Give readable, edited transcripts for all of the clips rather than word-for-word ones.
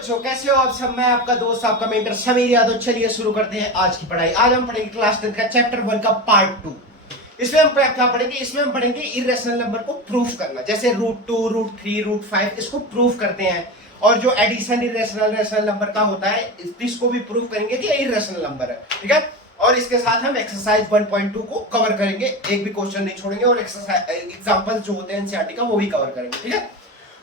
बच्चों, कैसे हो आप सब। मैं आपका दोस्त, आपका मेंटर समीर यादव। चलिए शुरू करते हैं आज की पढ़ाई। आज हम पढ़ेंगे क्लास 10 का चैप्टर 1 का पार्ट 2। इसमें हम क्या पढ़ेंगे? इसमें हम पढ़ेंगे इरेशनल नंबर को प्रूफ करना, जैसे √2, √3, √5 इसको प्रूफ करते हैं। और जो एडिशन इरेशनल नंबर का होता है इसको भी प्रूफ करेंगे कि इरेशनल नंबर है, ठीक है। और इसके साथ हम एक्सरसाइज 1.2 को कवर करेंगे, एक भी क्वेश्चन नहीं छोड़ेंगे, और एक्सरसाइज एग्जांपल जो होते हैं एनसीईआरटी का वो भी कवर करेंगे, ठीक है।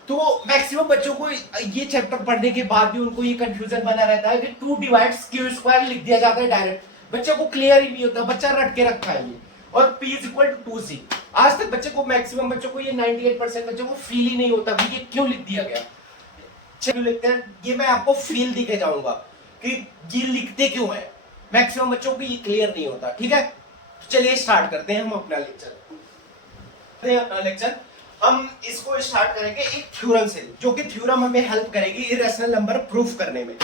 तो मैक्सिमम बच्चों को ये चैप्टर पढ़ने के बाद भी उनको ये कंफ्यूजन बना रहता है कि 2 डिवाइड्स Q² लिख दिया जाता है डायरेक्ट, बच्चे को क्लियर ही नहीं होता, बच्चा रट के रखा है ये। और P = 2C। आज तक बच्चे को, मैक्सिमम बच्चों को, ये 98% बच्चों को फील ही नहीं होता कि ये क्यों लिख दिया गया, क्यों लिखते हैं ये मैं आपको फील दी के जाऊंगा कि ये लिखते क्यों है। मैक्सिमम बच्चों को ये क्लियर नहीं होता, ठीक है। तो चलिए स्टार्ट करते हैं हम अपना लेक्चर। हम इसको स्टार्ट करेंगे एक थ्योरम से, जो कि थ्योरम हमें हेल्प करेगी इरेशनल नंबर प्रूफ करने में।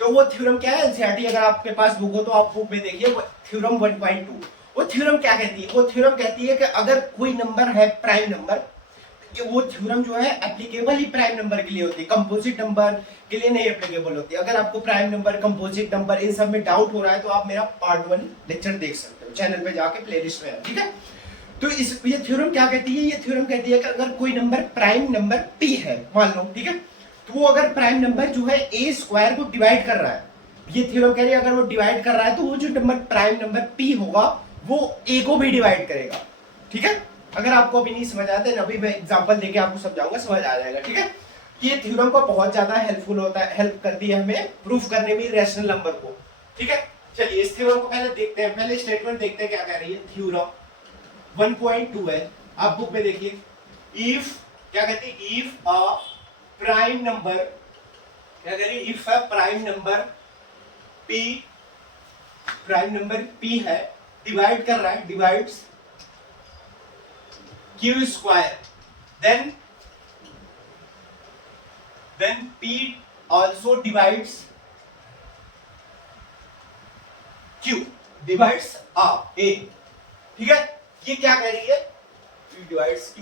तो वो थ्योरम क्या है? एनसीईआरटी अगर आपके पास बुक हो तो आप बुक में देखिए, थ्योरम 1.2। वो थ्योरम क्या कहती है? वो थ्योरम कहती है कि अगर कोई नंबर है प्राइम नंबर, कि वो थ्योरम जो है एप्लीकेबल ही प्राइम नंबर के लिए होती है, कंपोजिट नंबर के लिए नहीं एप्लीकेबल होती। अगर आपको prime number, composite number in सब में डाउट हो रहा है तो आप मेरा पार्ट 1 लेक्चर देख सकते हो, चैनल पे जाके प्लेलिस्ट में है, ठीक है। तो ये थ्योरम क्या कहती है? ये थ्योरम कहती है कि अगर कोई नंबर प्राइम नंबर p है, मान लो, ठीक है, तो वो अगर प्राइम नंबर जो है a² को डिवाइड कर रहा है, ये थ्योरम कह रही है अगर वो डिवाइड कर रहा है तो वो जो नंबर प्राइम नंबर p होगा वो a को भी डिवाइड करेगा, ठीक है। अगर आपको अभी नहीं समझ आता है, अभी मैं एग्जांपल देके आपको समझाऊंगा, समझ आ जाएगा, ठीक है। ये थ्योरम को बहुत ज्यादा हेल्पफुल होता है, हेल्प करती है हमें प्रूफ करने में रैशनल नंबर को, ठीक है। चलिए इस थ्योरम को पहले देखते हैं, पहले स्टेटमेंट देखते हैं क्या कह रही है। थ्योरम 1.2 है, आप बुक में देखिए। इफ क्या कहती है? इफ अ प्राइम नंबर, क्या कह रही है? If a prime number p है, डिवाइड कर रहा है, divides Q², then p also divides Q, divides A, ठीक है। ये क्या कह रही है? P divides Q,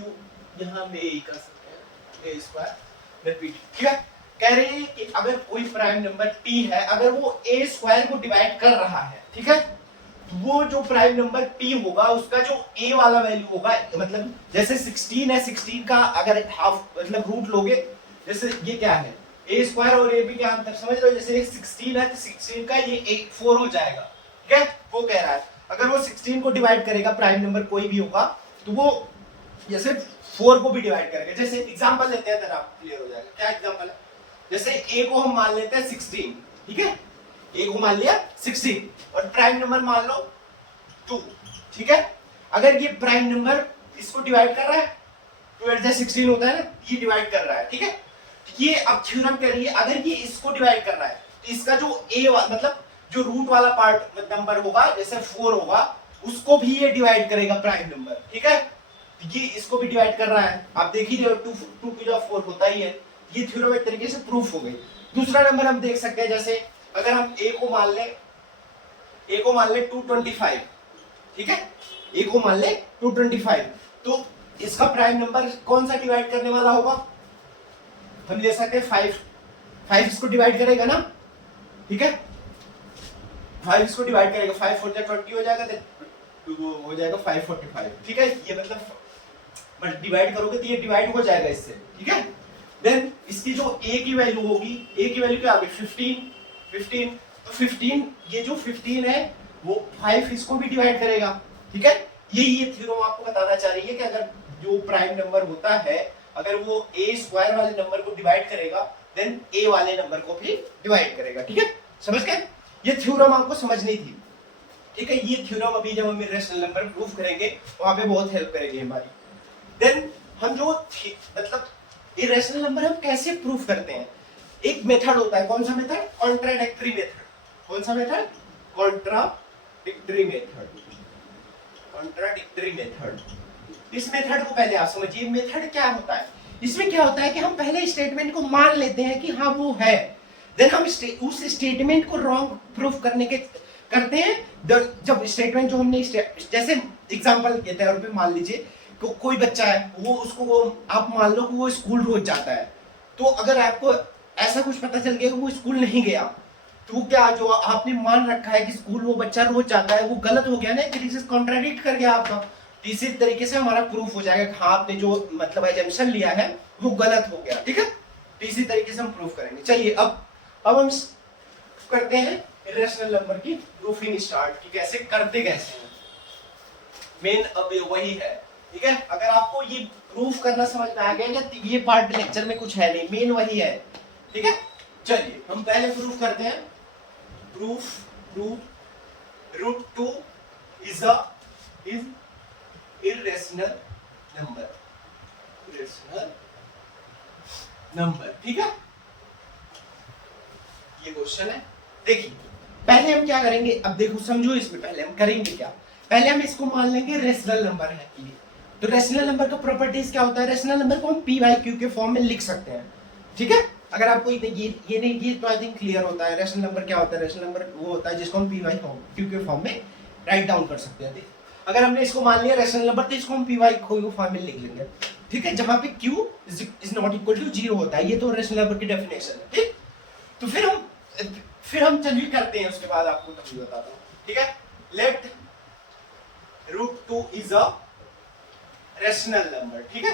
यहां में A कर सकते हैं, A², ठीक है। कह रही है कि अगर कोई प्राइम नंबर P है, अगर वो A² को डिवाइड कर रहा है, ठीक है, वो जो प्राइम नंबर p होगा उसका जो a वाला वैल्यू होगा, मतलब जैसे 16 है, 16 का अगर हाफ मतलब रूट लोगे, जैसे ये क्या है a² और a b क्या अंतर समझ लो, जैसे 16 है तो 16 का ये 4 हो जाएगा, ठीक है। वो कह रहा है अगर वो 16 को डिवाइड करेगा, प्राइम नंबर कोई भी होगा, तो वो जैसे 4 को भी डिवाइड करेगा। जैसे एग्जांपल लेते हैं, आप क्लियर हो जाएगा। क्या एग्जांपल है? जैसे a को हम मान लेते हैं 16, ठीक है, a को मान लिया 16 और प्राइम नंबर मान लो 2, ठीक है। अगर ये प्राइम नंबर इसको डिवाइड कर रहा है, 2 × 16 होता है ना, ये डिवाइड कर रहा है, ठीक है। ये अब थ्योरम कह रही है अगर ये इसको डिवाइड कर रहा है तो इसका जो मतलब जो रूट वाला पार्ट नंबर होगा, जैसे 4 होगा, उसको भी ये डिवाइड करेगा प्राइम नंबर, ठीक है। ये इसको भी डिवाइड कर रहा है, आप देख ही रहे हो, 2 × 4 होता ही है। ये थ्योरम एक तरीके से प्रूफ हो गई। दूसरा नंबर हम देख सकते हैं, जैसे अगर हम a को मान ले 225, ठीक है, a को मान ले 225, तो इसका प्राइम नंबर कौन सा डिवाइड करने वाला होगा? हम ले सकते हैं 5 इसको डिवाइड करेगा ना, ठीक है, 5 इसको डिवाइड करेगा, 5 4 20 हो जाएगा, तो हो जाएगा 545, ठीक है। ये मतलब डिवाइड करोगे तो ये डिवाइड हो जाएगा इससे, ठीक है। देन इसकी जो a की वैल्यू होगी, a की वैल्यू क्या होगी? 15, तो 15, ये जो 15 है वो 5 इसको भी डिवाइड करेगा, ठीक है। ये थ्योरम आपको बताना चाह रही है कि अगर जो प्राइम नंबर होता है, अगर वो a² वाले नंबर को डिवाइड करेगा, देन a वाले नंबर को भी डिवाइड करेगा, ठीक है। समझ गए? ये थ्योरम आपको समझनी थी, ठीक है। ये थ्योरम अभी जब हम इरेशनल नंबर प्रूफ करेंगे वहां पे बहुत हेल्प करेगी हमारी। देन हम जो मतलब इरेशनल नंबर हम कैसे प्रूफ करते हैं, एक मेथड होता है। कौन सा मेथड? Contradictory method. कौन सा मेथड? Contradictory method. इस मेथड को पहले आप समझिए, मेथड क्या होता है। इसमें क्या होता है कि हम पहले स्टेटमेंट को मान लेते हैं कि हाँ वो है, देन हम उस स्टेटमेंट को रॉन्ग प्रूफ करते हैं। जब स्टेटमेंट जो हमने जैसे एग्जांपल के तौर पे मान लीजिए कोई बच्चा है, वो आप मान लो कि वो स्कूल रोज जाता है, तो अगर आपको ऐसा कुछ पता चल गया कि वो स्कूल नहीं गया, तो वो क्या जो आपने मान रखा है कि स्कूल वो बच्चा रोज जाता है, वो गलत हो गया ना, एक तरीके से कॉन्ट्राडिक्ट कर गया आपका। तो इसी तरीके से हमारा प्रूफ हो जाएगा कि हाँ आपने जो मतलब एजम्पशन लिया है वो गलत हो गया, ठीक है। तो इसी तरीके से हम प्रूफ करेंगे। चलिए अब हम करते हैं इरेशनल नंबर की प्रूफिंग स्टार्ट, कि कैसे करते कैसे हैं। मेन अब वही है, ठीक है। अगर आपको ये प्रूफ करना समझ में आ गया तो ये पार्ट लेक्चर में कुछ है नहीं, मेन वही है, ठीक है। चलिए हम पहले प्रूफ करते हैं। Proof root 2 is irrational number, ठीक है। ये क्वेश्चन है। देखिए पहले हम क्या करेंगे, अब देखो समझो इसमें पहले हम करेंगे क्या, पहले हम इसको मान लेंगे रेशनल नंबर है ये। तो रेशनल नंबर का प्रॉपर्टीज क्या होता है, रेशनल नंबर को हम पी बाई क्यू के फॉर्म में लिख सकते हैं, ठीक है। अगर आपको ये नहीं, ये तो आई थिंक क्लियर होता है। रेशनल नंबर क्या होता है, रेशनल नंबर वो होता है जिसको हम पी बाई क्यू के फॉर्म में राइट डाउन कर सकते हैं। अगर हमने इसको मान लिया रेशनल नंबर, तो इसको हम पी बाई क्यू फॉर्म में लिख लेंगे, ठीक है, जहां पे q is not equal to 0 होता है। ये तो रेशनल नंबर की डेफिनेशन है, ठीक। तो फिर हम चलिए करते हैं, उसके बाद आपको तभी बताता हूं, ठीक है। Let root 2 is a rational number, ठीक है।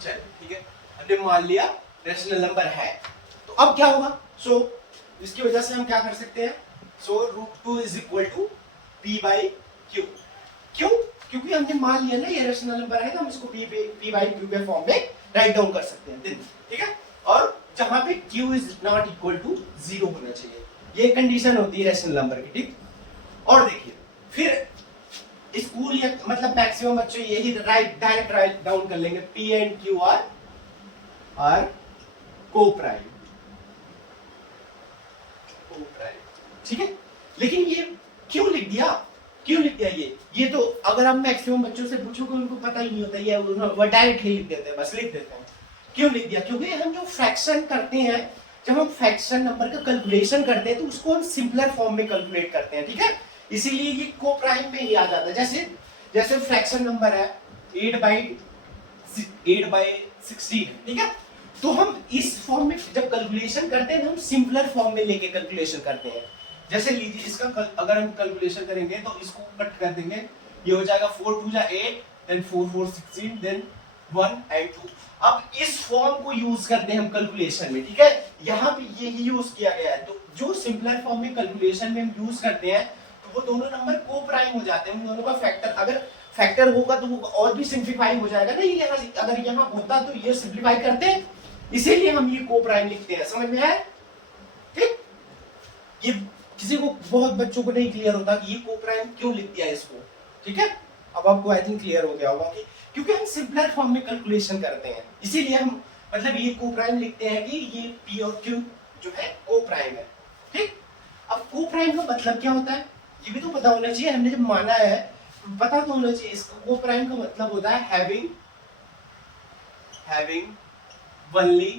चलिए ठीक है, हमने मान लिया रेशनल नंबर है। तो अब क्या होगा, इसकी वजह से हम क्या कर सकते हैं, root 2 is equal to P by Q. क्यों, क्योंकि हमने मान लिया ना ये रेशनल नंबर है, तो हम इसको पी बाई क्यू के फॉर्म में राइट डाउन कर सकते हैं, ठीक है। और जहां पे q is not equal to 0 होना चाहिए, ये कंडीशन होती है रेशनल नंबर की, ठीक। और देखिए फिर स्कूल या मतलब मैक्सिमम बच्चे यही डायरेक्ट राइट डाउन कर लेंगे, p एंड q आर को प्राइम, ठीक है। लेकिन ये क्यों लिख दिया ये तो अगर हम मैक्सिमम बच्चों से पूछोगे उनको पता ही नहीं होता, ये वो डायरेक्ट ही लिख देते हैं, बस लिख देते हैं। क्यों लिख दिया, क्योंकि हम जो फ्रैक्शन करते हैं, जब हम फ्रैक्शन नंबर का कैलकुलेशन करते हैं तो उसको हम सिंपलर फॉर्म में कैलकुलेट करते हैं, ठीक है। इसीलिए ये को प्राइम में ही आ जाता है। जैसे फ्रैक्शन नंबर है 8 बाई 16, ठीक है। तो हम इस फॉर्म में जब कैलकुलेशन करते हैं तो हम सिंपलर फॉर्म में लेके कैलकुलेशन करते हैं। जैसे लीजिए इसका अगर हम कैलकुलेशन करेंगे तो इसको कट कर देंगे, ये हो जाएगा 4 2 जा 8, देन 4 4 16, देन 1 एंड 2। अब इस फॉर्म को यूज करते हैं हम कैलकुलेशन में, ठीक है। यहाँ पे यही यूज किया गया है। तो जो सिंपलर फॉर्म में कैलकुलेशन में हम यूज करते हैं तो वो दोनों नंबर को प्राइम हो जाते हैं, उन दोनों का फैक्टर, अगर फैक्टर होगा तो वो और भी सिंप्लीफाई हो जाएगा ना। यहाँ अगर यहाँ होता तो ये सिंप्लीफाई करते, इसीलिए हम ये को प्राइम लिखते हैं। समझ में आया, ठीक। ये किसी को, बहुत बच्चों को नहीं क्लियर होता कि ये को प्राइम क्यों लिख दिया इसको, ठीक है। अब आपको आई थिंक क्लियर हो गया होगा कि क्योंकि हम सिंपलर फॉर्म में कैलकुलेशन करते हैं, इसीलिए हम मतलब ये को प्राइम लिखते हैं कि ये p और q जो है को प्राइम है, ठीक। अब को प्राइम का मतलब क्या होता है ये भी तो पता होना चाहिए। हमने जब माना है पता तो होना चाहिए। इसका को प्राइम का मतलब होता है having only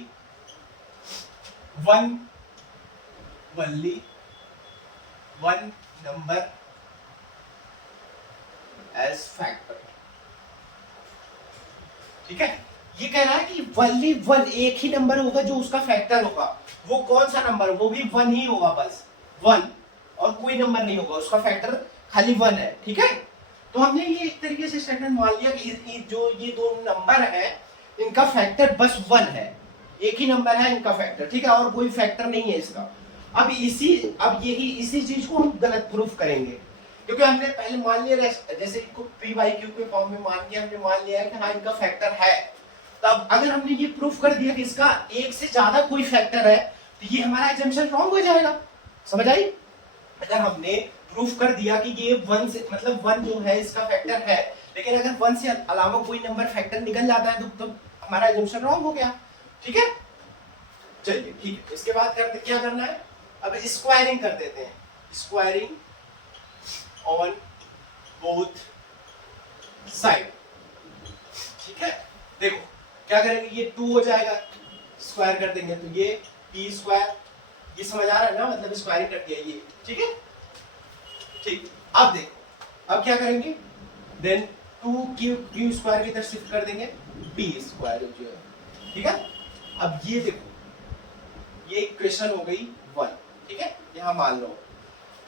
one number as factor, ठीक है। ये कह रहा है कि only वन, एक ही नंबर होगा जो उसका फैक्टर होगा। वो कौन सा नंबर, वो भी वन ही होगा, बस वन, और कोई नंबर नहीं होगा, उसका फैक्टर खाली वन है, ठीक है। तो हमने ये एक तरीके से स्टेटमेंट मान लिया कि जो ये दो नंबर है इनका फैक्टर बस वन है, एक ही नंबर है इनका फैक्टर, ठीक है, और कोई फैक्टर नहीं है इसका। अब इसी चीज को हम गलत प्रूफ करेंगे, क्योंकि हमने पहले मान लिया जैसे इनको p बाई q के फॉर्म में मान लिया, हमने मान लिया है कि हाँ इनका फैक्टर है। तब अगर हमने ये प्रूफ कर दिया कि इसका एक से ज्यादा कोई फैक्टर है तो ये हमारा एजम्पशन रॉन्ग हो जाएगा। समझ आई? अगर हमने प्रूफ कर दिया कि ये वन से मतलब वन जो है इसका फैक्टर है, लेकिन अगर वन से अलावा कोई नंबर फैक्टर निकल जाता है तो हमारा एजम्पशन रॉन्ग हो गया, ठीक है। चलिए ठीक है, इसके बाद क्या करना है, अब स्क्वायरिंग कर देते हैं। स्क्वायरिंग ऑन बोथ साइड, ठीक है। देखो क्या करेंगे, ये 2 हो जाएगा, स्क्वायर कर देंगे तो ये p स्क्वायर, ये समझ आ रहा है ना, मतलब स्क्वायरिंग कर दिया ये, ठीक है। ठीक, अब देखो अब क्या करेंगे, देन 2q स्क्वायर की तरफ शिफ्ट कर देंगे, p स्क्वायर जो है ठीक है। अब ये देखो, ये इक्वेशन हो गई 1, ठीक है, यहां मान लो।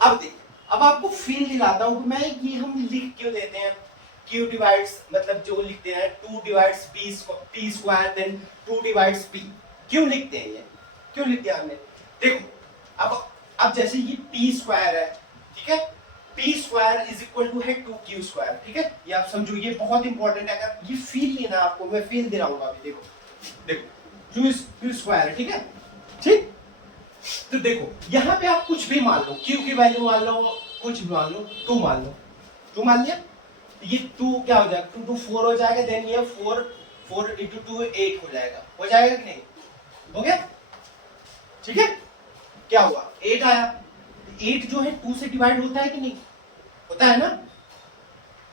अब देख, अब आपको फील दिलाता हूं कि मैं ये हम लिख क्यों देते हैं, q डिवाइड्स मतलब जो लिखते हैं 2 divides p square then 2 divides p, क्यों लिखते हैं ये, क्यों लिखते हैं हमने। देखो अब जैसे ये p स्क्वायर है, ठीक है, p square is equal to है 2q स्क्वायर, ठीक है, ये आप समझो, ये बहुत इंपॉर्टेंट है। अगर ये फील लेना आपको, मैं फील दिलाऊंगा अभी। देखो 2 स्क्वायर है, ठीक है, ठीक। तो देखो यहां पे आप कुछ भी मान लो, q की वैल्यू मान लो, कुछ भी मान लो, 2 मान लो, 2 मान लिया, ये 2 क्या हो जाएगा, 2 2 4 हो जाएगा, देन ये 4 into 2 8 हो जाएगा, हो जाएगा कि नहीं, हो गया, ठीक है। क्या हुआ, 8 आया, 8 जो है 2 से डिवाइड होता है कि नहीं, होता है ना,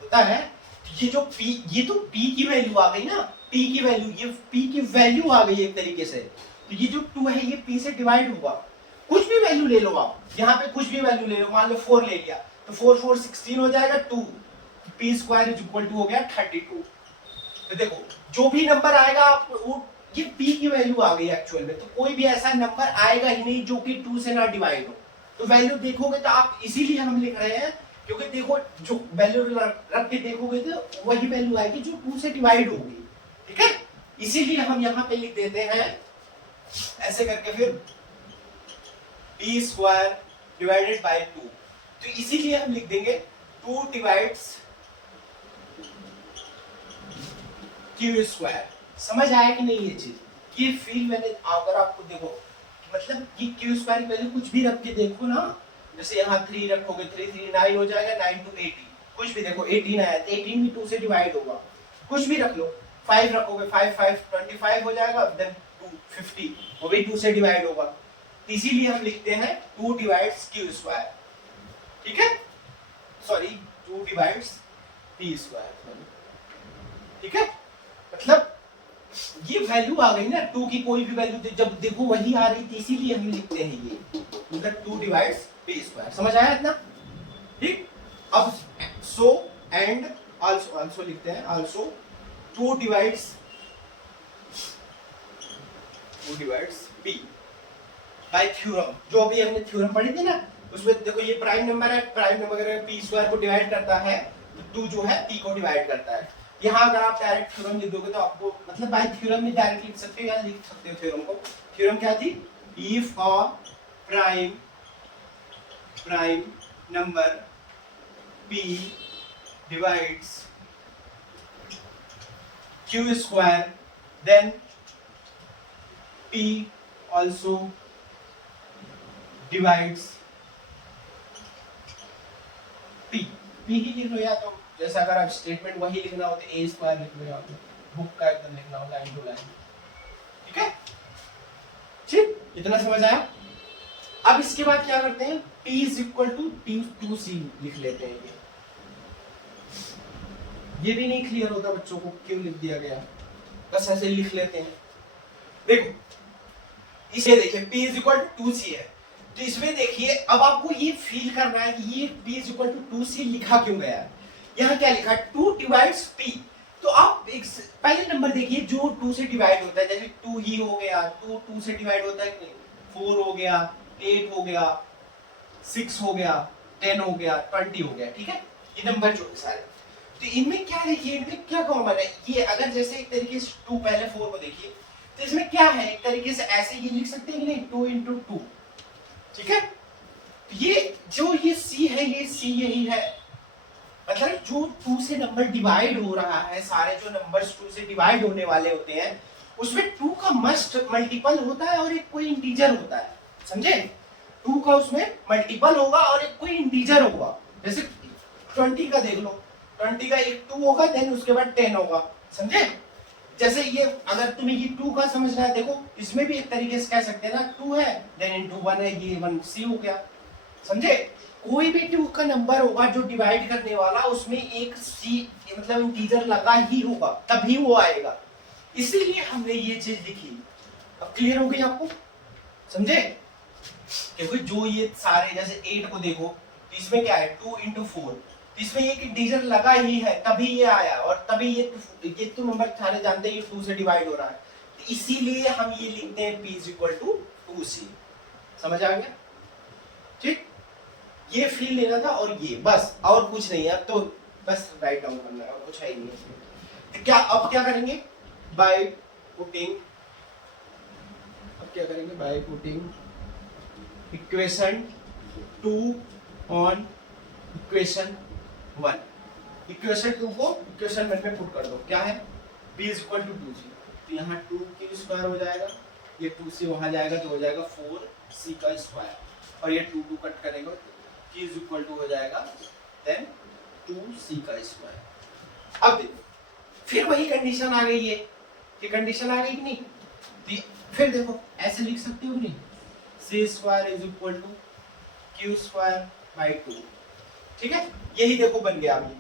होता है। ये जो p, ये तो p की वैल्यू आ गई ना, p की वैल्यू, ये p की वैल्यू आ गई एक तरीके से। तो ये जो 2 है ये p से डिवाइड होगा, कुछ भी वैल्यू ले लो आप, यहाँ पे कुछ भी वैल्यू ले लो, मान लो 4 ले लिया, तो 4 4 16 हो जाएगा, 2 p square is equal to हो गया 32। तो देखो जो भी नंबर आएगा आप वो, ये p की वैल्यू आ गई एक्चुअल में, तो कोई भी ऐसा नंबर आएगा ही नहीं जो कि 2 से ना डिवाइड हो। तो वैल्यू देखोगे तो आप, इसीलिए हम लिख रहे हैं, क्योंकि देखो जो वैल्यू रख के देखोगे तो वही वैल्यू आएगी जो 2 से डिवाइड होगी, ठीक है। इसीलिए हम यहाँ पे लिख देते हैं ऐसे करके, फिर p स्क्वायर डिवाइडेड बाय 2, तो इसीलिए हम लिख देंगे 2 डिवाइड्स q स्क्वायर। समझ आया कि नहीं ये चीज, ये फील मैंने अगर आपको देखो, मतलब ये q स्क्वायर की वैल्यू कुछ भी रख के देखो ना, जैसे यहाँ 3 रखोगे, 3 3 9 हो जाएगा, 9 to 18, कुछ भी देखो 18 आया तो 18 भी 2 से डिवाइड होगा, कुछ भी रख लो, 5 रखोगे, 5 5 25 हो जाएगा, देन 2 50 वो भी 2 से डिवाइड होगा। इसीलिए हम लिखते हैं 2 डिवाइड्स q स्क्वायर, ठीक है, सॉरी 2 डिवाइड्स p स्क्वायर, ठीक है। मतलब ये वैल्यू आ गई ना 2 की, कोई भी वैल्यू जब देखो वही आ रही थी, इसीलिए हम लिखते हैं ये, मतलब 2 डिवाइड्स p स्क्वायर। समझ आया इतना, ठीक। अब सो एंड आल्सो लिखते हैं, also 2 divides p bye theorem, जो अभी हमने थ्योरम पढ़ी थी ना, उसमें देखो ये प्राइम नंबर है, प्राइम नंबर अगर p स्क्वायर को डिवाइड करता है तो 2 जो है p को डिवाइड करता है। यहाँ अगर आप डायरेक्ट थ्योरम लिख दोगे तो आपको, मतलब बाय थ्योरम में डायरेक्ट लिख सकते हो या लिख सकते हो थ्योरम को। थ्योरम क्या थी, if a prime number p divides q square then p also divides p ही लिख लो, या तो जैसे अगर आप स्टेटमेंट वही लिखना हो तो a स्क्वायर लिख लो, या तो बुक का एकदम लिखना हो लाइन टू लाइन, ठीक है, ठीक, इतना समझ आया। अब इसके बाद क्या करते हैं, p is equal to 2c लिख लेते हैं। ये भी नहीं क्लियर होता बच्चों को क्यों लिख दिया गया, बस ऐसे लिख लेते हैं। देखो इसे देखिए p is equal to 2c है, तो इसमें देखिए अब आपको ये फील करना है कि ये p is equal to 2c लिखा क्यों गया है। यहाँ क्या लिखा है, 2 डिवाइड्स p, तो आप एक पहले नंबर देखिए जो 2 से डिवाइड होता है, जैसे 2 ही हो गया, 2 से डिवाइड होता है कि नहीं, 4 हो गया, 8 हो गया, 6 हो गया, 10 हो गया, 20 हो गया, ठीक है, ये नंबर जो सारे। तो इनमें क्या देखिए, इनमें क्या कॉमन है, ये अगर जैसे एक तरीके से 2 पहले 4 को देखिए, तो इसमें क्या है, एक तरीके से ऐसे ये लिख सकते हैं कि नहीं, 2 into 2, ठीक है। ये जो ये c है, ये c यही है, मतलब जो 2 से नंबर डिवाइड हो रहा है, सारे जो नंबर्स 2 से डिवाइड होने वाले होते हैं उसमें 2 का मस्ट मल्टीपल होता है और एक कोई इंटीजर होता है, समझे, 2 का उसमें मल्टीपल होगा और एक कोई इंटीजर होगा। जैसे 20 का देख लो, 20 का एक 2 होगा, देन उसके बाद 10 होगा, समझे। जैसे ये अगर तुम्हें ये 2 का समझना है, देखो इसमें भी एक तरीके से कह सकते हैं ना, 2 है देन इनटू 1 है, ये 1c हो गया, समझे। कोई भी 2 का नंबर होगा जो डिवाइड करने वाला, उसमें एक c मतलब इंटीजर लगा ही होगा, तभी वो आएगा, इसीलिए हमने ये चीज लिखी। अब क्लियर हो गई आपको, समझे। क्योंकि जो ये सारे जैसे 8 को देखो तो इसमें क्या है, 2 into 4, इसमें एक इंटीजर लगा ही है तभी ये आया, और तभी ये तो नंबर सारे जानते हैं ये 2 से डिवाइड हो रहा है, तो इसीलिए हम ये लिखते हैं p is equal to 2c। समझ आ गया? ठीक, ये फील लेना था और ये बस, और कुछ नहीं है। अब तो बस राइट डाउन करना है और कुछ है ही नहीं। तो क्या अब क्या करेंगे? बाय पुटिंग, अब क्या करेंगे? By putting equation 2 on equation 1, equation 2 को इक्वेशन 1 में पुट कर दो। क्या है? b is equal to 2c। तो यहाँ 2 की स्क्वायर हो जाएगा, ये 2 से वहां जाएगा तो हो जाएगा 4c का स्क्वायर, और ये 2 कट करेगा, k इज इक्वल टू हो जाएगा देन 2c का स्क्वायर। अब देखो फिर वही कंडीशन आ गई है, ये कंडीशन आ गई कि नहीं? फिर देखो ऐसे लिख सकते हो नहीं, c square is equal to q square by 2। ठीक है, यही देखो बन गया। अभी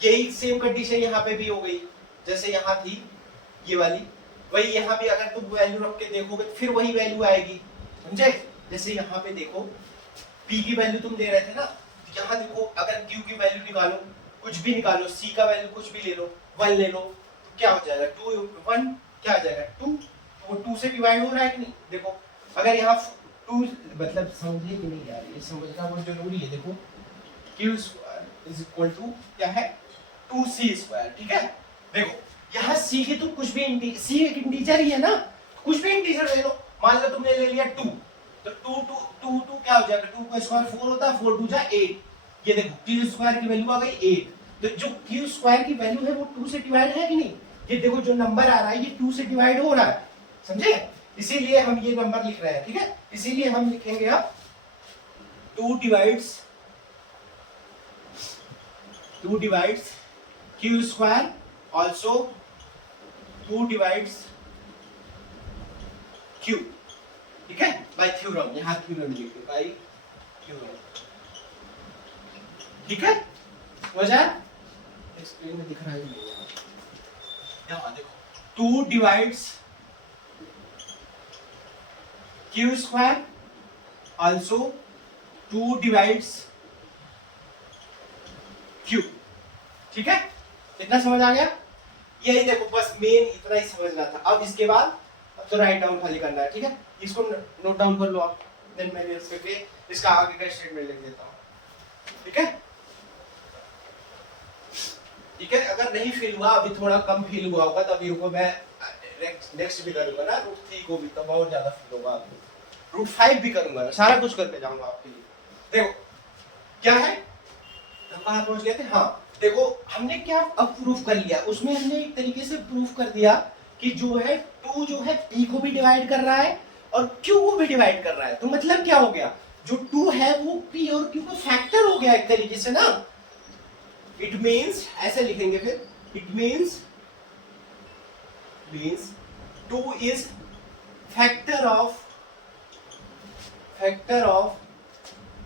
यही सेम कंडीशन यहाँ पे भी हो गई, जैसे यहाँ थी ये वाली, वही यहाँ पे अगर तुम वैल्यू रख के देखोगे तो फिर वही वैल्यू आएगी। समझे? जैसे यहाँ पे देखो p की वैल्यू तुम दे रहे थे ना, तो यहाँ देखो अगर q की वैल्यू निकालो, कुछ भी निकालो, c का वैल्यू कुछ भी ले लो, 1 ले लो, तो क्या हो जाएगा? 2 1 क्या आ जाएगा? 2। तो 2 से डिवाइड हो रहा है कि नहीं? देखो अगर यहाँ 2, मतलब समझे कि नहीं यार, ये समझना बहुत जरूरी है। देखो q square is equal to क्या है? 2c square. ठीक है, देखो यहाँ c की तो कुछ भी c एक इंटीजर ही है ना, कुछ भी इंटीजर ले लो। मान लो तुमने ले लिया 2, तो 2 क्या हो जाएगा? 2 का स्क्वायर 4 होता है, 4 2 जा 8। ये देखो q स्क्वायर की वैल्यू आ गई 8। तो जो q स्क्वायर की वैल्यू है वो 2 से डिवाइड है कि नहीं? ये देखो जो नंबर आ रहा है ये 2 से डिवाइड हो रहा है। समझे? इसीलिए हम ये नंबर लिख रहे हैं। ठीक है, इसीलिए हम लिखेंगे अब 2 divides q square, also 2 divides q। ठीक है, बाय थ्योरम, यहाँ थ्योरम लिखते बाय थ्योरम। ठीक है, हो जाए? स्क्रीन में दिख रहा है नहीं? यहाँ देखो 2 divides q square, also 2 divides q। ठीक है, इतना समझ आ गया? यही देखो बस मेन इतना ही समझना था। अब इसके बाद अब तो राइट डाउन खाली करना है। ठीक है, इसको नोट डाउन कर लो आप, देन मैं इसका आगे का स्टेटमेंट लिख देता हूँ। ठीक है, ठीक है, अगर नहीं फील हुआ, अभी थोड़ा कम फील हुआ होगा, तभी रुको मैं नेक्स्ट भी करूंगा ना, रूट 3 को भी, तब और ज्यादा फील होगा आपको। रूट 5 भी करूंगा, सारा कुछ करके जाऊंगा आपके लिए। देखो क्या है, हम कहाँ पहुंच गए थे? हाँ देखो हमने क्या अब प्रूफ कर लिया, उसमें हमने एक तरीके से प्रूफ कर दिया कि जो है 2 जो है p को भी डिवाइड कर रहा है और q को भी डिवाइड कर रहा है। तो मतलब क्या हो गया? जो 2 है वो p और q का फैक्टर हो गया एक तरीके से ना। इट मीन्स, ऐसे लिखेंगे फिर, it means 2 is factor of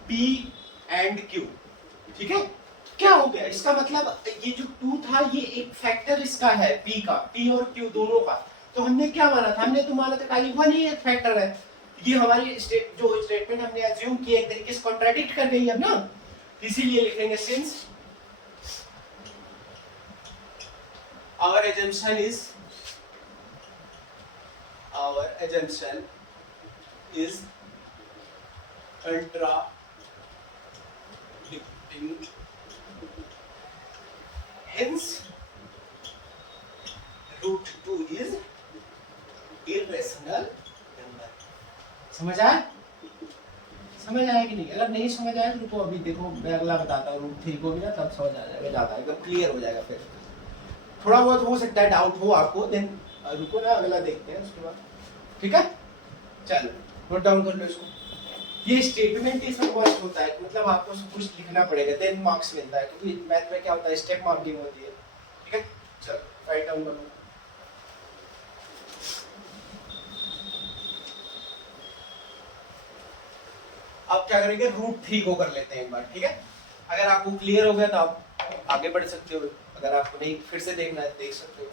p and q। ठीक है, क्या हो गया? इसका मतलब ये जो 2 था ये एक फैक्टर इसका है p का, p और q दोनों का। तो हमने क्या माना था? हमने तो माना था खाली 1 ही एक फैक्टर है। ये हमारी जो स्टेटमेंट हमने अज्यूम की एक तरीके से कॉन्ट्राडिक्ट कर गई अब ना, इसीलिए लिखेंगे since our assumption is contradicting, hence root 2 is irrational number। समझ आया? समझ आया कि नहीं? अगर नहीं समझ आया तो रुको, अभी देखो मैं अगला बताता हूँ रूट 3 को भी ना, तब समझ आ जाएगा, ज्यादा एकदम क्लियर हो जाएगा। फिर थोड़ा बहुत हो सकता है डाउट हो आपको, देन रुको ना अगला देखते हैं उसके बाद। ठीक है, चलो नोट डाउन कर लो इसको। ये स्टेटमेंट ही सब वर्क होता है, मतलब आपको सब कुछ लिखना पड़ेगा, देन मार्क्स मिलता है, क्योंकि मैथ में क्या होता है स्टेप मार्किंग होती है। ठीक है, चलो राइट डाउन कर लो। अब क्या करेंगे? रूट 3 को कर लेते हैं एक बार। ठीक है, अगर आपको क्लियर हो गया तो आप आगे बढ़ सकते हो, अगर आपको नहीं फिर से देखना है देख सकते हो।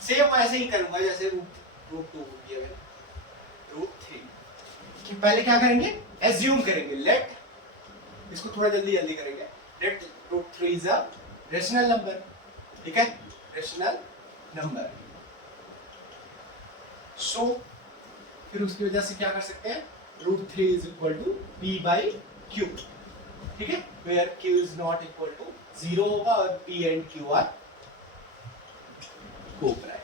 सेम ऐसे ही करूंगा जैसे रूट 2 किया मैंने, रूट 3 कि पहले क्या करेंगे? एज्यूम करेंगे, लेट, इसको थोड़ा जल्दी करेंगे, let root 3 is a rational number. ठीक है, रेशनल नंबर। सो फिर उसकी वजह से क्या कर सकते हैं, √3 is equal to P by Q, ठीक है, where Q is not equal to 0 होगा और P and Q are coprime.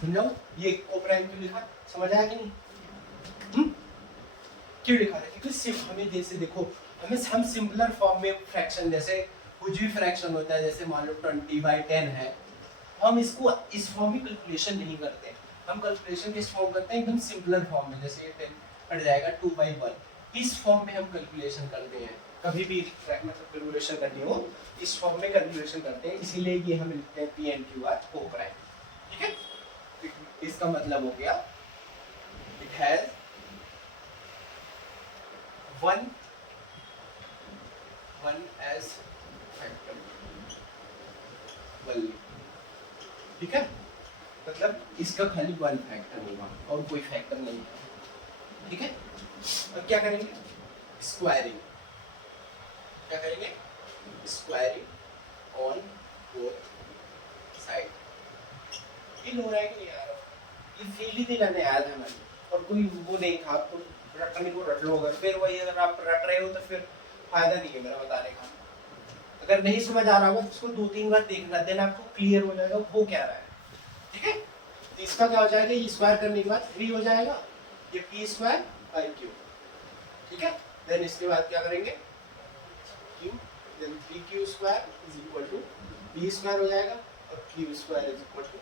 समझाओ ये कोप्राइम क्यों लिखा, समझ आया कि नहीं? क्यों लिखा है, क्योंकि सिर्फ हमें जैसे देखो हम सिंपलर फॉर्म में फ्रैक्शन, जैसे कुछ भी फ्रैक्शन होता है, जैसे मान लो 20/10 है, हम इसको इस फॉर्म में कैलकुलेशन नहीं करते, हम कैलकुलेशन किस फॉर्म करते हैं, एकदम सिंपलर फॉर्म में, जैसे ये 10 कट जाएगा 2/1, इस फॉर्म में हम कैलकुलेशन करते हैं, कभी भी मतलब कैलकुलेशन करनी हो इस फॉर्म में कैलकुलेशन करते हैं, इसीलिए ये हम लिखते हैं P and Q are coprime, ठीक है। इसका मतलब हो गया it has one as factor, ठीक है, मतलब इसका खाली वन फैक्टर होगा और कोई फैक्टर नहीं है, ठीक है। अब क्या करेंगे, स्क्वायरिंग, क्या करेंगे, squaring on both side. Feel हो रहा है कि नहीं आ रहा, ये फील ही दिलाने आया था मैंने, और कोई वो नहीं था, आपको रटने को रट लो, अगर फिर वही अगर आप रट रहे हो तो फिर फायदा नहीं है मेरा बताने का। अगर नहीं समझ आ रहा होगा तो उसको 2-3 बार देखना, देन आपको क्लियर हो जाएगा वो क्या रहा है, ठीक है। तो इसका क्या हो जाएगा, ये स्क्वायर करने के बाद 3 हो जाएगा, ये P स्क्वायर बाई Q, ठीक है। देन इसके बाद क्या करेंगे, Q, then 3Q square is equal to P square हो जाएगा, और Q square is equal to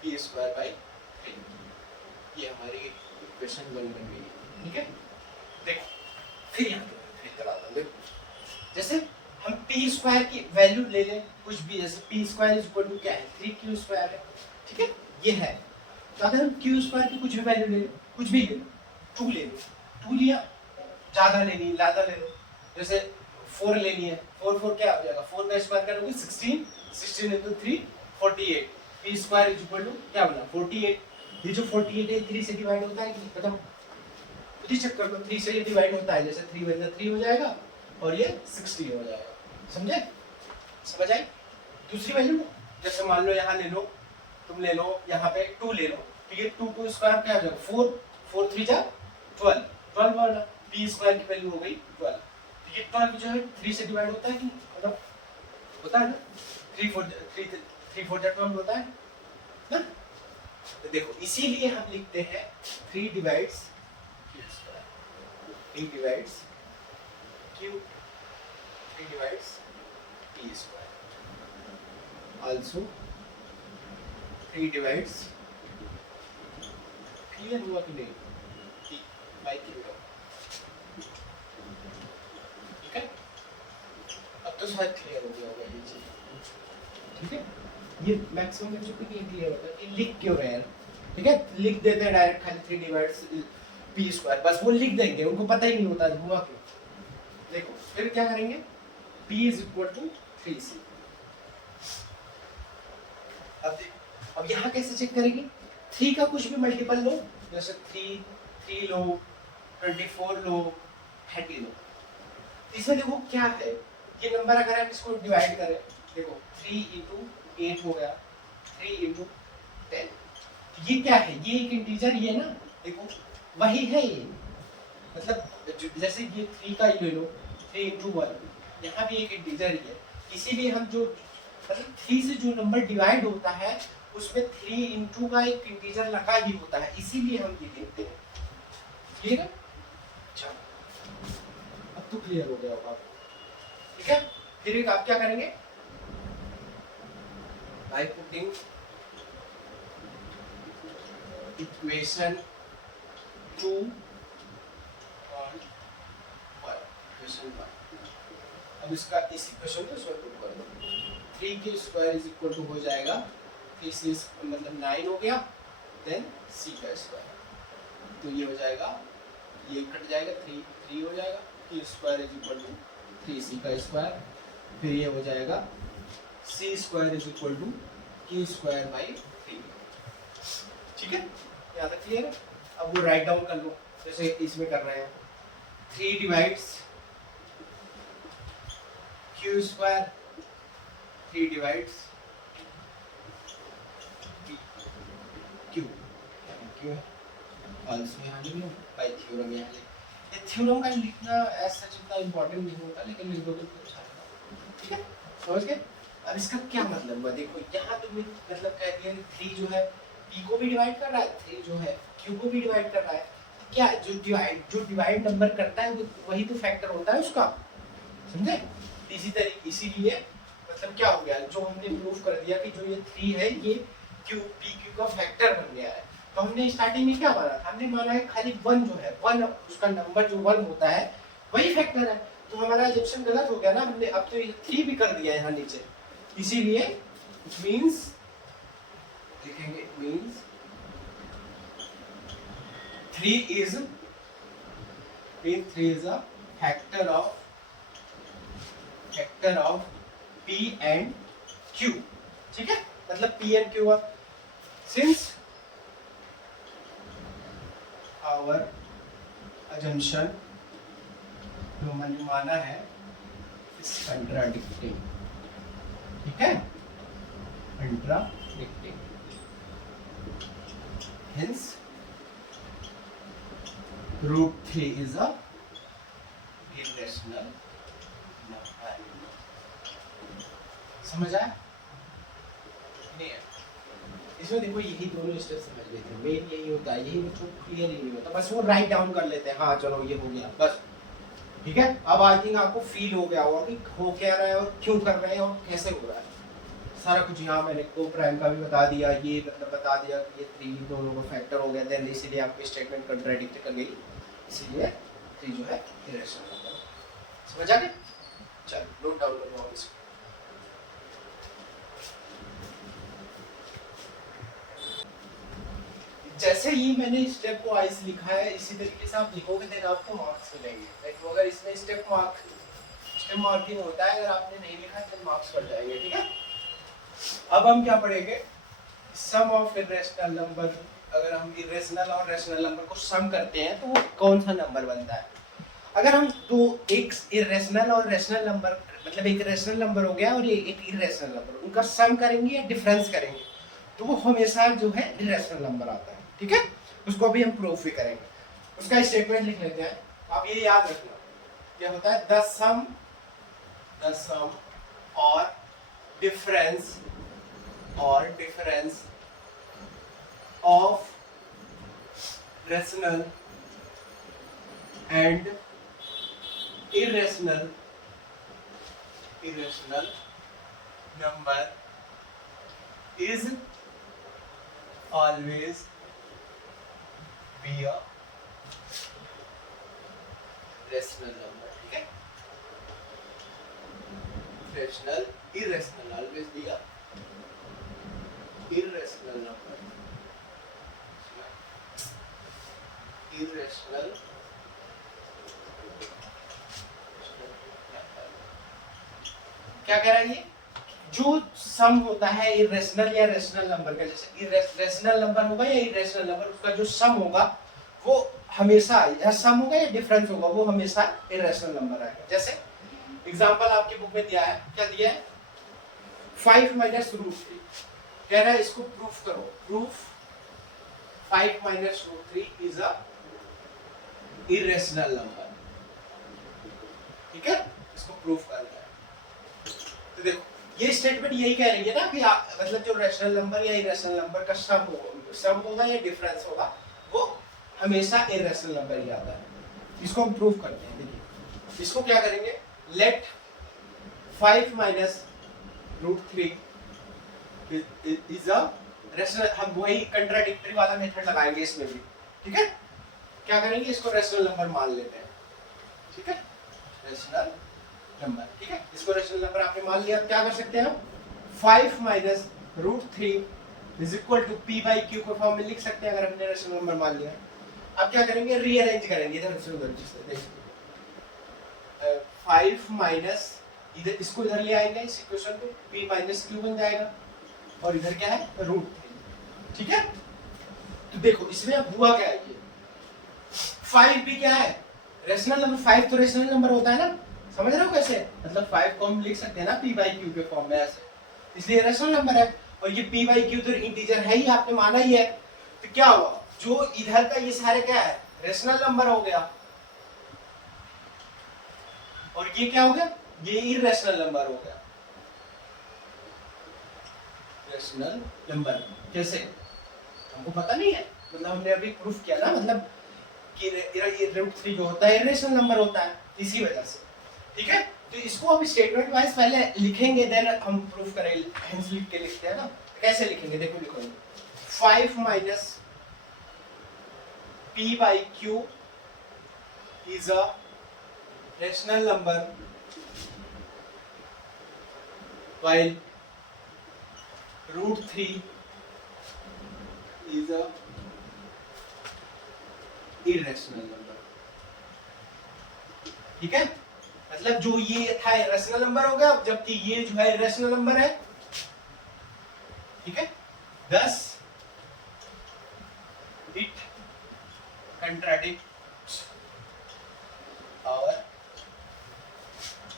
P square by 3। ये हमारी इक्वेशन 1 बन गई, ठीक है। देखो फिर यहाँ फिर चलाता हूँ, देखो जैसे हम P स्क्वायर की वैल्यू ले लें कुछ भी, जैसे P square is equal to क्या है, 3Q स्क्वायर है, ठीक है, ये है। तो अगर हम Q स्क्वायर की कुछ भी वैल्यू ले लें, कुछ भी ले लो, 2 ले लो, 2 लिया, ज़्यादा लेनी ज़्यादा ले लो, जैसे 4 लेनी है, 4 क्या हो जाएगा, 4 का स्क्वायर करोगे 16, 16 into 3 48, P square is equal to क्या बना 48, ये जो 48 है 3 से डिवाइड होता है कि नहीं, बताओ खुद ही चेक कर लो, 3 से ये डिवाइड होता है, जैसे 3 बन 3 हो जाएगा और ये 60 हो जाएगा, समझे, समझ आई। दूसरी वैल्यू जैसे मान लो यहाँ ले लो, तुम ले लो यहाँ पे 2 ले लो, तो ये 2 को स्क्वायर क्या हो जाएगा 4, 4 3 जा 12, 12 वाला P स्क्वायर की वैल्यू हो गई 12, तो ये 12 जो है 3 से डिवाइड होता है कि मतलब होता है ना, 3 4 जा 12 होता है ना। तो देखो इसीलिए हम लिखते हैं 3 divides Q, 3 divides Q, 3 divides P square, also 3 divides, clear हुआ कि नहीं, P by Q, ठीक है। अब तो शायद क्लियर हो गया होगा ये चीज, ठीक है। ये मैक्सिमम बच्चों को नहीं क्लियर होता कि लिख क्यों रहे हैं, ठीक है, लिख देते हैं डायरेक्ट खाली 3 डिवाइड्स P स्क्वायर, बस वो लिख देंगे, उनको पता ही नहीं होता हुआ क्यों। देखो फिर क्या करेंगे, P is equal to 3C। अब यहाँ कैसे चेक करेंगे, 3 का कुछ भी मल्टीपल लो, जैसे 3 लो, 24 लो, 30 लो, इसमें देखो क्या है, ये नंबर अगर हम इसको डिवाइड करें, देखो 3 into 8 हो गया, 3 into 10, ये क्या है, ये एक इंटीजर, ये ना देखो वही है ये, मतलब जैसे ये 3 का ही ले लो, 3 into 1, यहाँ भी एक इंटीजर ही है, इसीलिए हम जो मतलब 3 से जो नंबर डिवाइड होता है उसमें 3 into का एक इंटीजर लगा ही होता है, इसीलिए हम ये देखते हैं, क्लियर है। अच्छा अब तो क्लियर हो गया होगा, ठीक है। फिर एक आप क्या करेंगे, बाय पुटिंग इक्वेशन 2 और 1, इक्वेशन 1, अब इसका इस इक्वेशन को सॉल्व कर दो, 3Q square is equal to हो जाएगा 3C मतलब 9 हो गया, देन C का स्क्वायर, तो ये हो जाएगा, ये कट जाएगा, 3 हो जाएगा, Q square is equal to 3C का स्क्वायर, फिर ये हो जाएगा C square is equal to Q square by 3, ठीक है, यहाँ तक क्लियर है। अब वो राइट डाउन कर लो जैसे इसमें कर रहे हैं, 3 divides Q square, 3 divides P Q Q है आल्सो यहाँ लिख लो बाय थ्योरम यहाँ लिख। ये थ्योरम का लिखना ऐसा इतना इंपॉर्टेंट नहीं होता लेकिन लिख दोगे तो अच्छा है। ठीक है समझ गए। अब इसका क्या मतलब हुआ देखो यहाँ तुम्हें मतलब कह दिया 3 जो है p को भी डिवाइड कर रहा है 3 जो है q को भी डिवाइड कर रहा है। क्या जो डिवाइड नंबर करता है वो वही तो फैक्टर होता है उसका समझे। इसी तरीके इसीलिए मतलब क्या हो गया जो हमने प्रूफ कर दिया कि जो ये 3 है ये q p q का फैक्टर बन गया है। तो हमने स्टार्टिंग में क्या माना हमने माना है खाली 1 जो है 1 उसका नंबर जो 1 होता है वही फैक्टर है। तो हमारा एजम्पशन गलत हो गया ना हमने अब तो ये 3 भी कर दिया है यहाँ नीचे इसीलिए मींस लिखेंगे means 3 is a factor of p and q। ठीक है मतलब p and q since our assumption जो मैंने माना है इस कंट्राडिक्टिंग। ठीक है कंट्राडिक्टिंग hence √3 is a irrational number। समझ आया नहीं है इसमें देखो यही दोनों स्टेप समझ लेते हैं मेन यही होता है यही बच्चों को क्लियर नहीं होता बस वो राइट डाउन कर लेते हैं हाँ चलो ये हो गया बस। ठीक है अब आई थिंक आपको फील हो गया होगा कि हो क्या रहा है और क्यों कर रहे हैं और कैसे हो रहा है सारा कुछ। यहाँ मैंने को प्राइम का भी बता दिया ये मतलब बता दिया कि ये 3 दोनों का फैक्टर हो गया देन इसीलिए आपकी स्टेटमेंट कंट्राडिक्ट कर गई इसीलिए 3 जो है इरेशनल नंबर। समझ आ गया चलो नोट डाउन करो इसको। जैसे ही मैंने स्टेप वाइज लिखा है इसी तरीके से आप लिखोगे देन आपको मार्क्स मिलेंगे। तो अगर इसमें स्टेप मार्किंग होता है अगर आपने नहीं लिखा तो मार्क्स कट जाएंगे। ठीक है अब हम क्या पढ़ेंगे सम ऑफ इरेशनल नंबर। अगर हम इरेशनल और रेशनल नंबर को सम करते हैं तो वो कौन सा नंबर बनता है। अगर हम दो एक इरेशनल और रेशनल नंबर मतलब एक रेशनल नंबर हो गया और ये एक इरेशनल नंबर उनका सम करेंगे या डिफरेंस करेंगे तो वो हमेशा जो है इरेशनल नंबर आता है। ठीक है उसको अभी हम प्रूफ भी करेंगे। उसका स्टेटमेंट लिख लेते हैं आप ये याद रखना क्या होता है द सम और difference of rational and irrational number is always be a rational number। ठीक है irrational always be a irrational number। irrational क्या कह रहा है ये जो सम होता है इरेशनल या रेशनल नंबर का जैसे रेशनल नंबर होगा या इरेशनल नंबर उसका जो सम होगा वो हमेशा या सम होगा या डिफरेंस होगा वो हमेशा इरेशनल नंबर आएगा। जैसे एग्जांपल आपकी बुक में दिया है क्या दिया है 5 माइनस √3 कह रहा है इसको प्रूफ करो proof 5 minus √3 is a irrational number. ठीक है इसको प्रूफ करना है। तो देखो ये स्टेटमेंट यही कह रही है ना कि मतलब जो रेशनल नंबर या इरेशनल नंबर का सम होगा या डिफरेंस होगा वो हमेशा इरेशनल नंबर ही आता है। इसको हम प्रूफ करते हैं। देखिए इसको क्या करेंगे let 5 minus √3 is a rational. हम वही कंट्राडिक्टरी वाला मेथड लगाएंगे इसमें भी। ठीक है क्या करेंगे इसको रेशनल नंबर मान लेते हैं। ठीक है रेशनल नंबर। ठीक है इसको रेशनल नंबर आपने मान लिया क्या कर सकते हैं हम 5 minus √3 is equal to p by q को फॉर्म में लिख सकते हैं अगर हमने रेशनल नंबर मान लिया। अब क्या करेंगे रीअरेंज करेंगे इधर से उधर देखिए 5 माइनस इधर इसको इधर ले आएंगे इस इक्वेशन को p माइनस q बन जाएगा और इधर क्या है √3। ठीक है तो देखो इसमें अब हुआ क्या है ये 5 भी क्या है रेशनल नंबर 5 तो रेशनल नंबर होता है ना समझ रहे हो कैसे मतलब 5 को हम लिख सकते हैं ना p बाई q के फॉर्म में ऐसे इसलिए रेशनल नंबर है और ये p बाई q तो इंटीजर है ही आपने माना ही है। तो क्या हुआ, जो इधर का ये सारे क्या है, रेशनल नंबर हो गया, और ये क्या हो गया, ये इरेशनल नंबर हो गया। रेशनल नंबर कैसे, हमको पता नहीं है, मतलब हमने अभी प्रूफ किया ना, मतलब कि √3 जो होता है इरेशनल नंबर होता है, इसी वजह से। ठीक है, तो इसको हम स्टेटमेंट वाइज पहले लिखेंगे, देन हम प्रूफ करेंगे, हेंस लिख के लिखते हैं ना, कैसे लिखेंगे देखो, लिखोगे 5 minus p by q is a rational number while √3 is a irrational number। ठीक है, मतलब जो ये था irrational नंबर हो गया, जबकि ये जो है irrational नंबर है। ठीक है, thus it contradicts our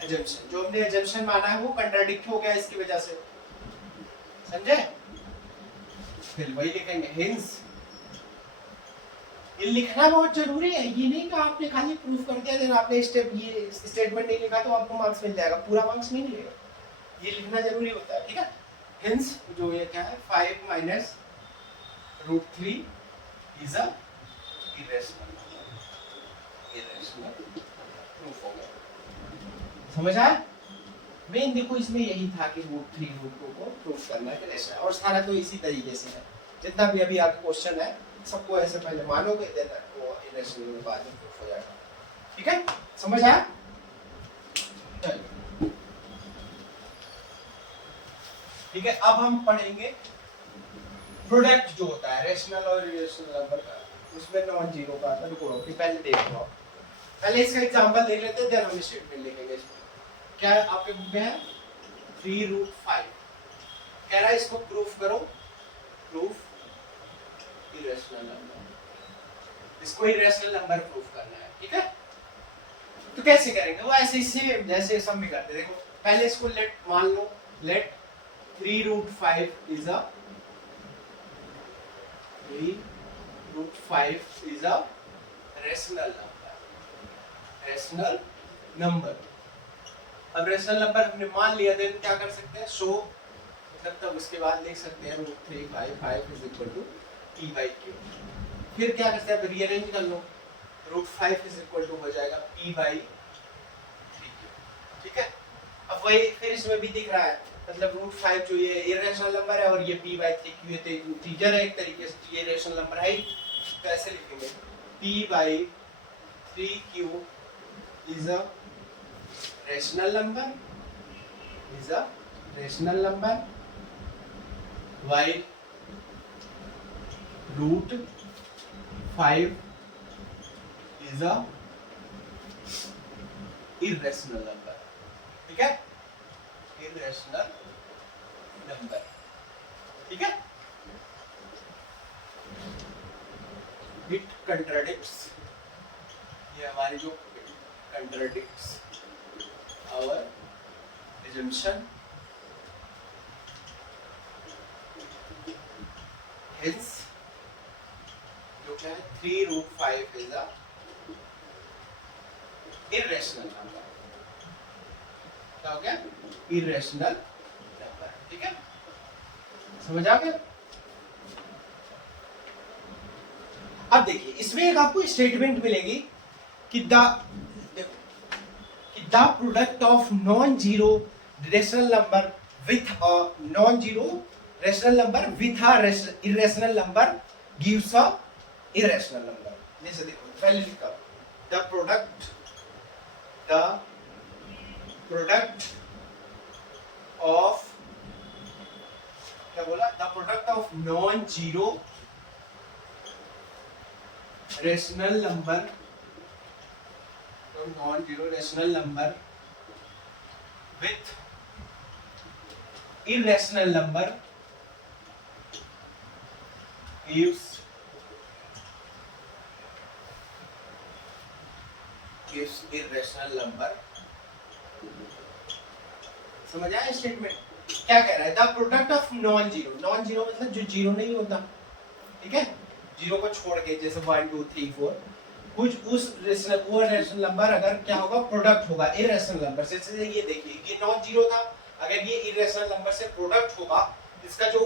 assumption। जो हमने assumption माना है वो contradict हो गया इसकी वजह से, समझे? फिर वही लिखेंगे, hence ये लिखना बहुत जरूरी है, ये नहीं कि आपने खाली प्रूफ कर दिया, देन आपने ये स्टेटमेंट नहीं लिखा तो आपको मार्क्स मिल जाएगा, पूरा मार्क्स नहीं मिलेगा, ये लिखना जरूरी होता है। ठीक है, hence जो ये क्या है, 5 minus √3 is a irrational proof हो गया। समझ आया? मेन देखो इसमें यही था कि √3 √2 को प्रूफ करना है रेशनल, और सारा तो इसी तरीके से है, जितना भी अभी आपका क्वेश्चन है सबको ऐसे पहले मानोगे, देन वो इरेशनल में बाद में प्रूफ हो जाएगा। ठीक है, समझ आया? चलिए ठीक है, अब हम पढ़ेंगे प्रोडक्ट जो होता है रेशनल और इरेशनल नंबर का, उसमें नॉन जीरो का आता है। रुको पहले देख लो, पहले इसका एग्जांपल देख लेते हैं, देन हम स्टेटमेंट लिखेंगे। क्या आपके बुक में है 3√5, कह रहा है इसको प्रूफ करो, प्रूफ इरेशनल नंबर, इसको इरेशनल नंबर प्रूफ करना है। ठीक है, तो कैसे करेंगे, वो ऐसे ही जैसे सब में करते, देखो पहले इसको लेट मान लो, let 3√5 is a 3√5 is a rational number, rational number. अब रेशनल नंबर हमने मान लिया, देन क्या कर सकते हैं, शो, मतलब तब उसके बाद लिख सकते हैं √355 is equal to p by q। फिर क्या करते हैं, रीअरेंज कर लो, √5 इज इक्वल टू हो जाएगा p by 3q। ठीक है, अब वही फिर इसमें भी दिख रहा है, मतलब √5 जो ये इरेशनल नंबर है और ये p by 3q है, तो इंटीजर है एक तरीके से, ये रेशनल नंबर है ही, तो ऐसे लिखेंगे p by 3q is a rational number, is a rational number while √5 is a irrational number। ठीक है, irrational number। ठीक है, it contradicts, ये हमारी जो contradicts our assumption, hence जो क्या है 3√5 is a irrational number। क्या हो गया, irrational number। ठीक है, समझ आ गया? अब देखिए इसमें एक आपको स्टेटमेंट मिलेगी कि the product of non zero rational number with a non zero rational number with a irrational number gives a irrational number. जैसे देखो पहले लिखा द प्रोडक्ट ऑफ, क्या बोला, the product of non zero rational number, non-zero rational number with irrational number gives irrational number। समझ आया statement? क्या कह रहा है, the product of non zero, non zero मतलब जो जीरो नहीं होता। ठीक है, जीरो को छोड़ के, जैसे 1 2 3 4, कुछ उस रेशनल नंबर अगर क्या होगा, प्रोडक्ट होगा इरेशनल नंबर से। जैसे ये देखिए, ये नॉन जीरो था, अगर ये इरेशनल नंबर से प्रोडक्ट होगा, इसका जो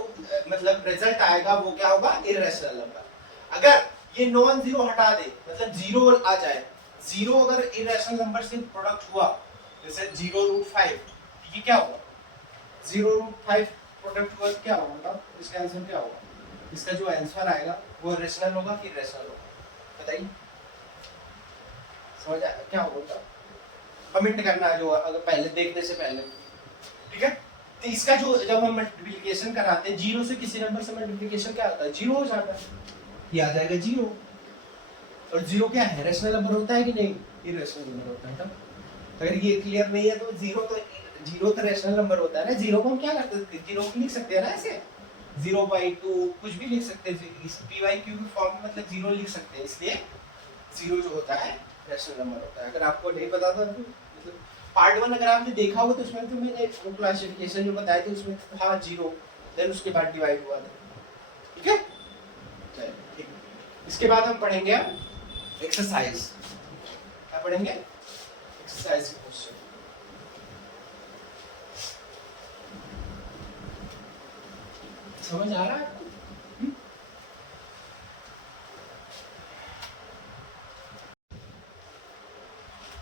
मतलब रिजल्ट आएगा वो क्या होगा, इरेशनल नंबर। अगर ये नॉन जीरो हटा दे, मतलब जीरो आ जाए, जीरो अगर इरेशनल नंबर से प्रोडक्ट हुआ, जैसे 0√5, ये क्या होगा, 0√5 प्रोडक्ट हुआ, क्या होगा मतलब इसका आंसर क्या होगा, इसका जो आंसर आएगा वो रेशनल होगा कि इरेशनल होगा, बताइए, समझ आया क्या होगा, कमेंट करना जो अगर पहले देखने से पहले, ठीक है। तो इसका जो जब हम मल्टीप्लिकेशन कराते हैं, जीरो से किसी नंबर से मल्टीप्लिकेशन क्या होता है, जीरो हो जाता है, ये आ जाएगा जीरो। और जीरो क्या है, रेशनल नंबर होता है कि नहीं, इरेशनल नंबर होता है। तब अगर ये क्लियर नहीं है तो जीरो तो रेशनल नंबर होता है ना, जीरो को हम क्या करते हैं, जीरो को लिख सकते हैं ना ऐसे, 0/2 कुछ भी लिख सकते हैं, इस p/q की फॉर्म में मतलब जीरो लिख सकते हैं, इसलिए जीरो जो होता है रेशनल नंबर होता है। अगर आपको नहीं पता तो मतलब पार्ट 1 अगर आपने देखा होगा तो उसमें तो मैंने क्लासिफिकेशन जो बताया था उसमें था जीरो, देन उसके बाद डिवाइड हुआ था, ठीक है। चलिए ठीक, इसके बाद हम पढ़ेंगे एक्सरसाइज, क्या पढ़ेंगे, एक्सरसाइज के क्वेश्चन। समझ आ रहा है आपको?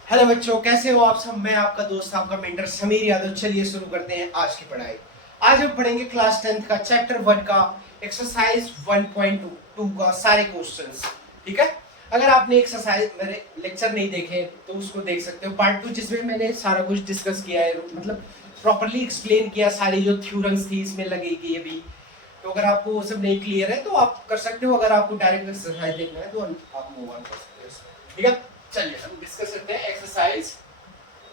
हेलो बच्चों, कैसे हो आप सब, मैं आपका दोस्त आपका मेंटर समीर यादव। चलिए शुरू करते हैं आज की पढ़ाई। आज हम पढ़ेंगे क्लास 10th का चैप्टर 1 का एक्सरसाइज 1.2 का सारे क्वेश्चंस, ठीक है। अगर आपने एक्सरसाइज मेरे लेक्चर नहीं देखे तो उसको देख सकते हो, पार्ट 2 जिसमें मैंने सारा कुछ डिस्कस किया है, मतलब प्रॉपर्ली एक्सप्लेन किया, सारी जो थ्योरम्स थी इसमें लगेगी अभी। तो अगर आपको वो सब नहीं क्लियर है तो आप कर सकते हो, अगर आपको डायरेक्ट एक्सरसाइज देखना है तो आप मूव ऑन कर सकते हो, ठीक है। चलिए हम डिस्कस करते हैं एक्सरसाइज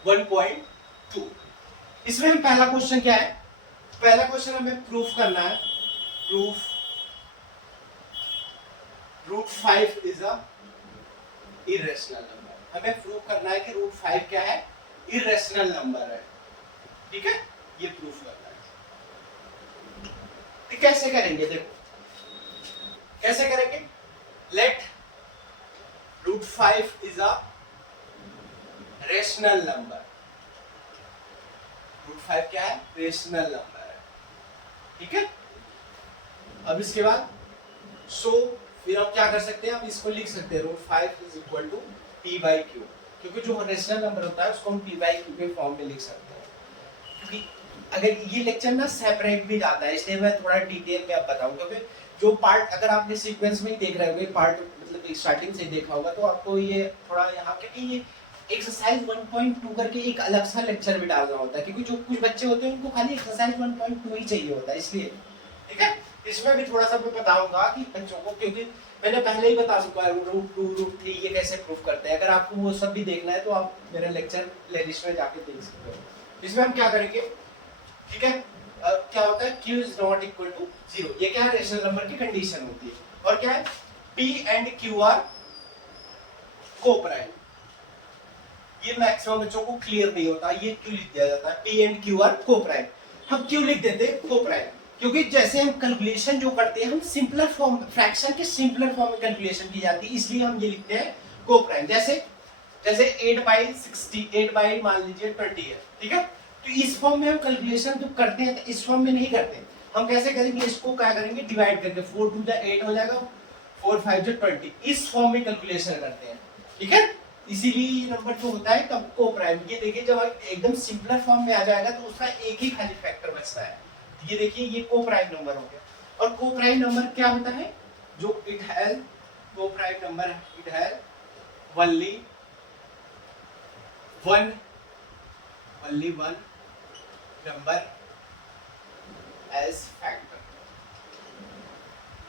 1.2। इसमें हम पहला क्वेश्चन क्या है, पहला क्वेश्चन हमें प्रूफ करना है, proof √5 is a irrational number. हमें प्रूफ करना है कि √5 क्या है, इरेशनल नंबर है, ठीक है, ये प्रूफ करना है। तो कैसे करेंगे, देखो कैसे करेंगे, let √5 is a rational number. √5 क्या है, रेशनल नंबर है, ठीक है। अब इसके बाद फिर हम क्या कर सकते हैं, हम इसको लिख सकते हैं √5 is equal to p/q, क्योंकि जो रेशनल नंबर होता है उसको हम p/q के फॉर्म में लिख सकते हैं। क्योंकि अगर ये लेक्चर ना सेपरेट भी जाता है, इसलिए मैं थोड़ा डिटेल में अब बताऊं, क्योंकि जो पार्ट अगर आपने सीक्वेंस में ही देख रहे होगे, पार्ट मतलब स्टार्टिंग से देखा होगा तो आपको ये थोड़ा यहाँ के ये एक्सरसाइज 1.2 करके एक अलग सा लेक्चर भी डालना होता है, क्योंकि जो कुछ बच्चे होते हैं उनको खाली एक्सरसाइज 1.2 ही चाहिए होता है, इसलिए, ठीक है। इसमें भी थोड़ा सा मैं बताऊंगा कि बच्चों को, क्योंकि मैंने पहले ही बता चुका है √2 √3 ये कैसे प्रूफ करते हैं। अगर आपको वो सब भी देखना है तो आप मेरे लेक्चर प्लेलिस्ट में जाके देख सकते हो। इसमें हम क्या करेंगे, ठीक है, क्या होता है, q is not equal to 0, ये क्या है, रेशनल नंबर की कंडीशन होती है। और क्या है, p and q are coprime. ये मैक्सिमम बच्चों को क्लियर नहीं होता, ये क्यों लिख दिया जाता है, p and q are coprime. हम क्यों लिख देते हैं कोप्राइम, क्योंकि जैसे हम कैलकुलेशन जो करते हैं, हम सिंपलर फॉर्म, फ्रैक्शन के सिंपलर फॉर्म में कैलकुलेशन की जाती है, इसलिए हम ये लिखते हैं कोप्राइम। जैसे 8/60, 8 मान लीजिए 20 है, ठीक है। तो इस फॉर्म में हम कैलकुलेशन जो करते हैं तो इस फॉर्म में नहीं करते, हम कैसे करेंगे, इसको क्या करेंगे, डिवाइड करके 4 2 8 हो जाएगा, 4 5 20, इस फॉर्म में कैलकुलेशन करते हैं, ठीक है। इसीलिए ये नंबर जो होता है तब कोप्राइम। ये देखिए जब एकदम सिंपलर फॉर्म में आ जाएगा तो उसका एक ही खाली फैक्टर बचता है, ये देखिए ये कोप्राइम नंबर हो गया। और कोप्राइम नंबर क्या होता है, जो it has coprime number, it has only one number as factor।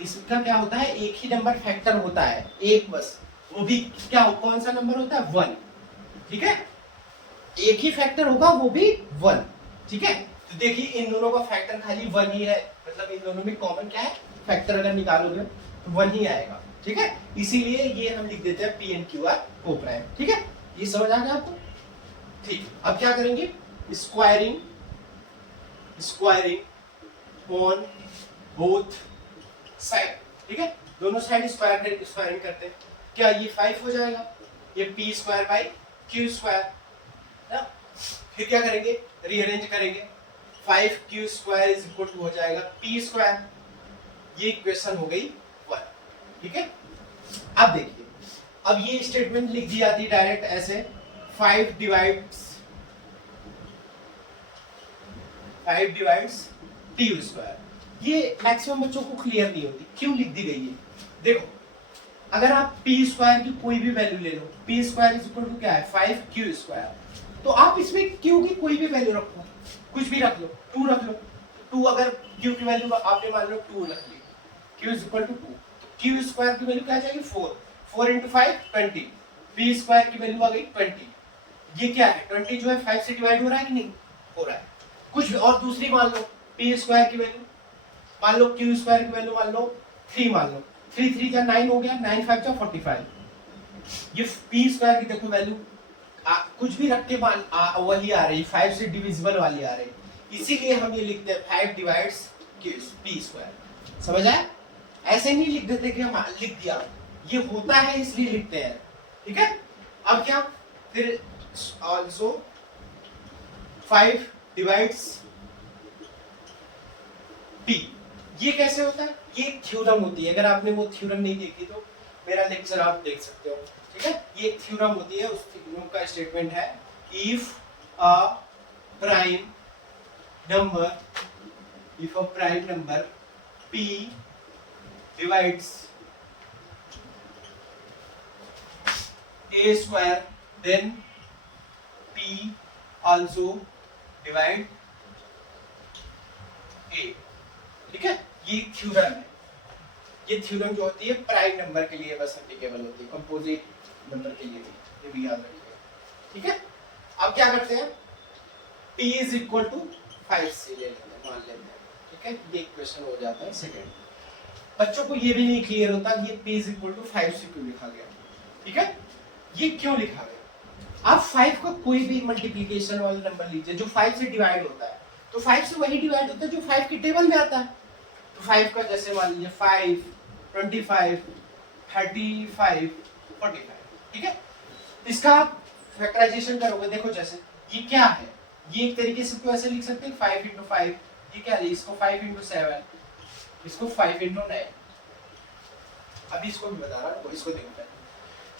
इसका क्या होता है, एक ही नंबर फैक्टर होता है, एक बस, वो भी क्या, कौन सा नंबर होता है, 1, ठीक है, एक ही फैक्टर होगा वो भी 1, ठीक है। तो देखिए इन दोनों का फैक्टर खाली 1 ही है, मतलब इन दोनों में कॉमन क्या है, फैक्टर अगर निकालोगे तो 1 ही आएगा, ठीक है। इसीलिए ये हम लिख देते हैं p and q are coprime, ठीक है। ये समझ आ गया आपको, ठीक। अब क्या करेंगे, स्क्वायरिंग ऑन बोथ साइड, ठीक है, दोनों साइड स्क्वायरिंग करते हैं, क्या ये 5 हो जाएगा, ये P square by Q square ना। फिर क्या करेंगे, रीअरेंज करेंगे, 5q square is equal to हो जाएगा पी स्क्वायर, ये इक्वेशन हो गई 1। ठीक है, अब देखिए, अब ये स्टेटमेंट लिख दी जाती है डायरेक्ट ऐसे, 5 डिवाइड्स टी स्क्वायर। ये मैक्सिमम बच्चों को क्लियर नहीं होती क्यों लिख दी गई है। देखो, अगर आप पी स्क्वायर की कोई भी वैल्यू ले लो, p square is equal to क्या है 5q स्क्वायर, तो आप इसमें q की कोई भी वैल्यू रखो, कुछ भी रख लो, 2 रख लो, 2 अगर q की वैल्यू आपने मान लो 2 रख ली, q is equal to 2, q square की वैल्यू क्या आ जाएगी 4, 4 into 5 20, p स्क्वायर की वैल्यू आ गई 20, ये क्या है 20 जो है 5 से डिवाइड हो रहा है कि नहीं हो रहा है। कुछ भी और दूसरी मान लो, p स्क्वायर की वैल्यू मान लो, q स्क्वायर की वैल्यू मान लो 3 मान लो, 3 3 जा 9 हो गया, 9 5 जा 45, ये p स्क्वायर की देखो वैल्यू कुछ भी रख के वही आ रही, 5 से डिविजिबल वाली आ रही, इसीलिए हम ये लिखते हैं 5 डिवाइड्स p स्क्वायर। समझ आया, ऐसे नहीं लिख देते कि हम लिख दिया, ये होता है इसलिए लिखते हैं। ठीक है, अब क्या, फिर ऑल्सो 5 डिवाइड्स p, ये कैसे होता है, ये एक थ्योरम होती है, अगर आपने वो थ्योरम नहीं देखी तो मेरा लेक्चर आप देख सकते हो। ठीक है, ये एक थ्योरम होती है, उस थ्योरम का स्टेटमेंट है, if a prime number p divides a square, then p also divide a। ठीक है, ये थ्योरम है, ये थ्योरम जो होती है प्राइम नंबर के लिए बस एप्लीकेबल होती है, कंपोजिट नंबर के लिए भी, ये भी याद रखिए। ठीक है, अब क्या करते हैं, p इज इक्वल टू 5 से ले लेते हैं, मान लेते हैं। ठीक है, ये इक्वेशन हो जाता है सेकंड। बच्चों को ये भी नहीं क्लियर होता कि ये p इज इक्वल टू 5 से क्यों लिखा गया। ठीक है, ये क्यों लिखा गया, आप 5 का कोई भी मल्टीप्लिकेशन वाला नंबर लीजिए जो 5 से डिवाइड होता है, तो 5 से वही डिवाइड होता है जो 5 के टेबल में आता है। तो 5 का जैसे मान लीजिए 5, 25, 35, 45। ठीक है, इसका फैक्टराइजेशन करोगे, देखो जैसे ये क्या है, ये एक तरीके से तो ऐसे लिख सकते हैं 5 into 5, ये क्या है, इसको 5 into 7, इसको 5 into 9। अभी इसको भी बता रहा हूँ, इसको देखो,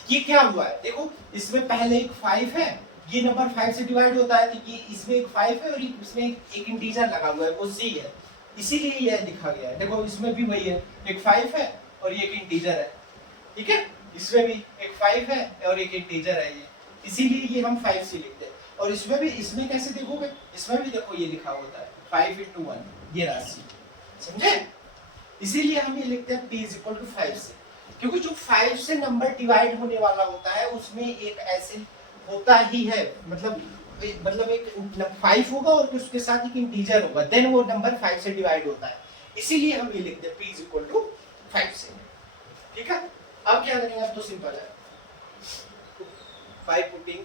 ये क्या हुआ है, देखो इसमें पहले एक 5 है, ये नंबर 5 से डिवाइड होता है, तो ये इसमें एक 5 है और इसमें एक इंटीजर लगा हुआ है, वो c है, इसीलिए यह लिखा गया है। देखो इसमें भी वही है, एक 5 है और ये एक इंटीजर है। ठीक है, इसमें भी एक 5 है और एक इंटीजर है, ये इसीलिए ये हम 5 से लिखते हैं। और इसमें भी, इसमें कैसे देखोगे, इसमें भी देखो ये लिखा होता है 5 into 1, ये राशि, समझे, इसीलिए हम ये लिखते हैं p is equal to 5 से, क्योंकि जो 5 से नंबर डिवाइड होने वाला होता है उसमें एक ऐसे होता ही है, मतलब एक 5 होगा और उसके साथ एक इंटीजर होगा, देन वो नंबर 5 से डिवाइड होता है, इसीलिए हम ये लिखते हैं p is equal to 5 से। ठीक है, अब क्या करेंगे, अब तो सिंपल है, by putting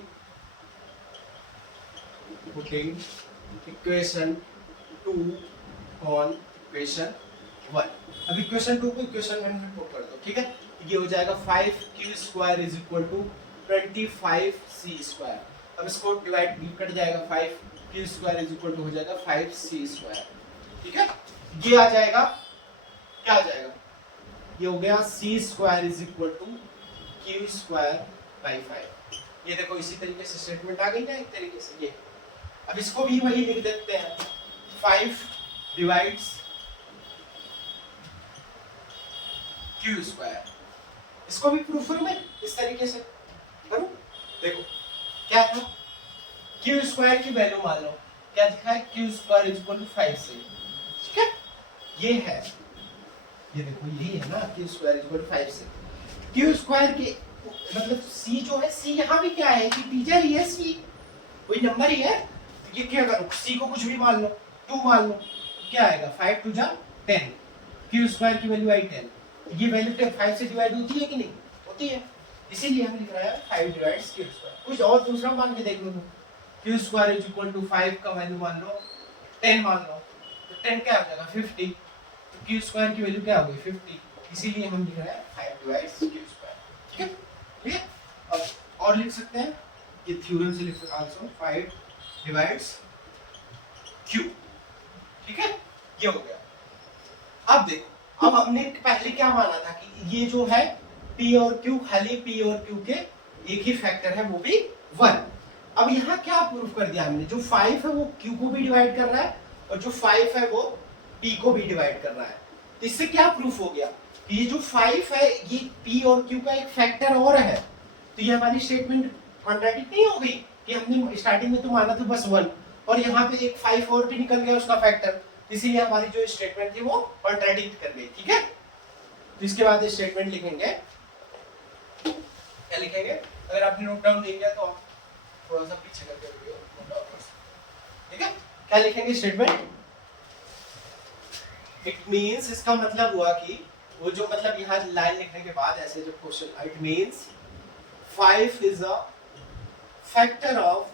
equation 2 on equation 1। अब इक्वेशन 2 को इक्वेशन 1 में पुट कर दो। ठीक है, ये हो जाएगा 5q square is equal to 25c square. अब इसको डिवाइड कट जाएगा, 5q square is equal to हो जाएगा 5c स्क्वायर। ठीक है, ये आ जाएगा, क्या आ जाएगा, ये हो गया c square is equal to q square by 5। ये देखो इसी तरीके से स्टेटमेंट आ गई ना एक तरीके से। ये अब इसको भी वही लिख देते हैं, 5 डिवाइड्स q स्क्वायर। इसको भी प्रूफ करूं मैं इस तरीके से, करूं, देखो क्या था, q स्क्वायर की वैल्यू मान लो क्या दिखा है, q square is equal to 5 से। ठीक है, ये है, ये देखो यही है ना, q square is equal to 5 से। q स्क्वायर के मतलब c जो है, c यहाँ भी क्या है कि टीचर ही है, c कोई नंबर ही है, तो ये क्या करो, c को कुछ भी मान लो, 2 मान लो, क्या आएगा, 5 2 जा 10, q स्क्वायर की वैल्यू आई 10। ये वैल्यू 5 से डिवाइड होती है कि नहीं होती है, इसीलिए हम लिख रहे हैं 5 डिवाइड्स q स्क्वायर। कुछ और दूसरा मान के देख लो, q square is equal to 5 का वैल्यू मान लो 10 मान लो, तो 10 क्या हो जाएगा 50, तो q स्क्वायर की वैल्यू क्या हो गई 50, इसीलिए हम लिख रहे हैं 5 डिवाइड्स q स्क्वायर। ठीक है, ठीक है। अब और लिख सकते हैं, ये थ्योरम से लिख सकते हैं आल्सो 5 डिवाइड्स q। ठीक है, ये हो गया। अब देखो, अब हमने पहले क्या माना था कि ये जो है p और q, खाली p और q के एक ही फैक्टर है, वो भी 1। अब यहाँ क्या प्रूफ कर दिया हमने, जो 5 है वो q को भी डिवाइड कर रहा है और जो 5 है वो p को भी डिवाइड कर रहा है। तो इससे क्या प्रूफ हो गया कि ये जो 5 है ये p और q का एक फैक्टर और है। तो ये हमारी स्टेटमेंट कॉन्ट्रैडिक्ट नहीं हो गई कि हमने स्टार्टिंग में तो माना था बस 1 और यहाँ पे एक 5 और भी निकल गया उसका फैक्टर, इसीलिए हमारी जो स्टेटमेंट थी वो कॉन्ट्रैडिक्ट कर गई। ठीक है, तो इसके बाद स्टेटमेंट लिखेंगे, क्या लिखेंगे, अगर आपने नोट डाउन नहीं किया तो आप थोड़ा सा पीछे करके नोट डाउन कर सकते। ठीक है, क्या लिखेंगे स्टेटमेंट, इट मींस, इसका मतलब हुआ कि वो जो मतलब यहाँ लाइन लिखने के बाद ऐसे जो question, it means 5 is a factor of,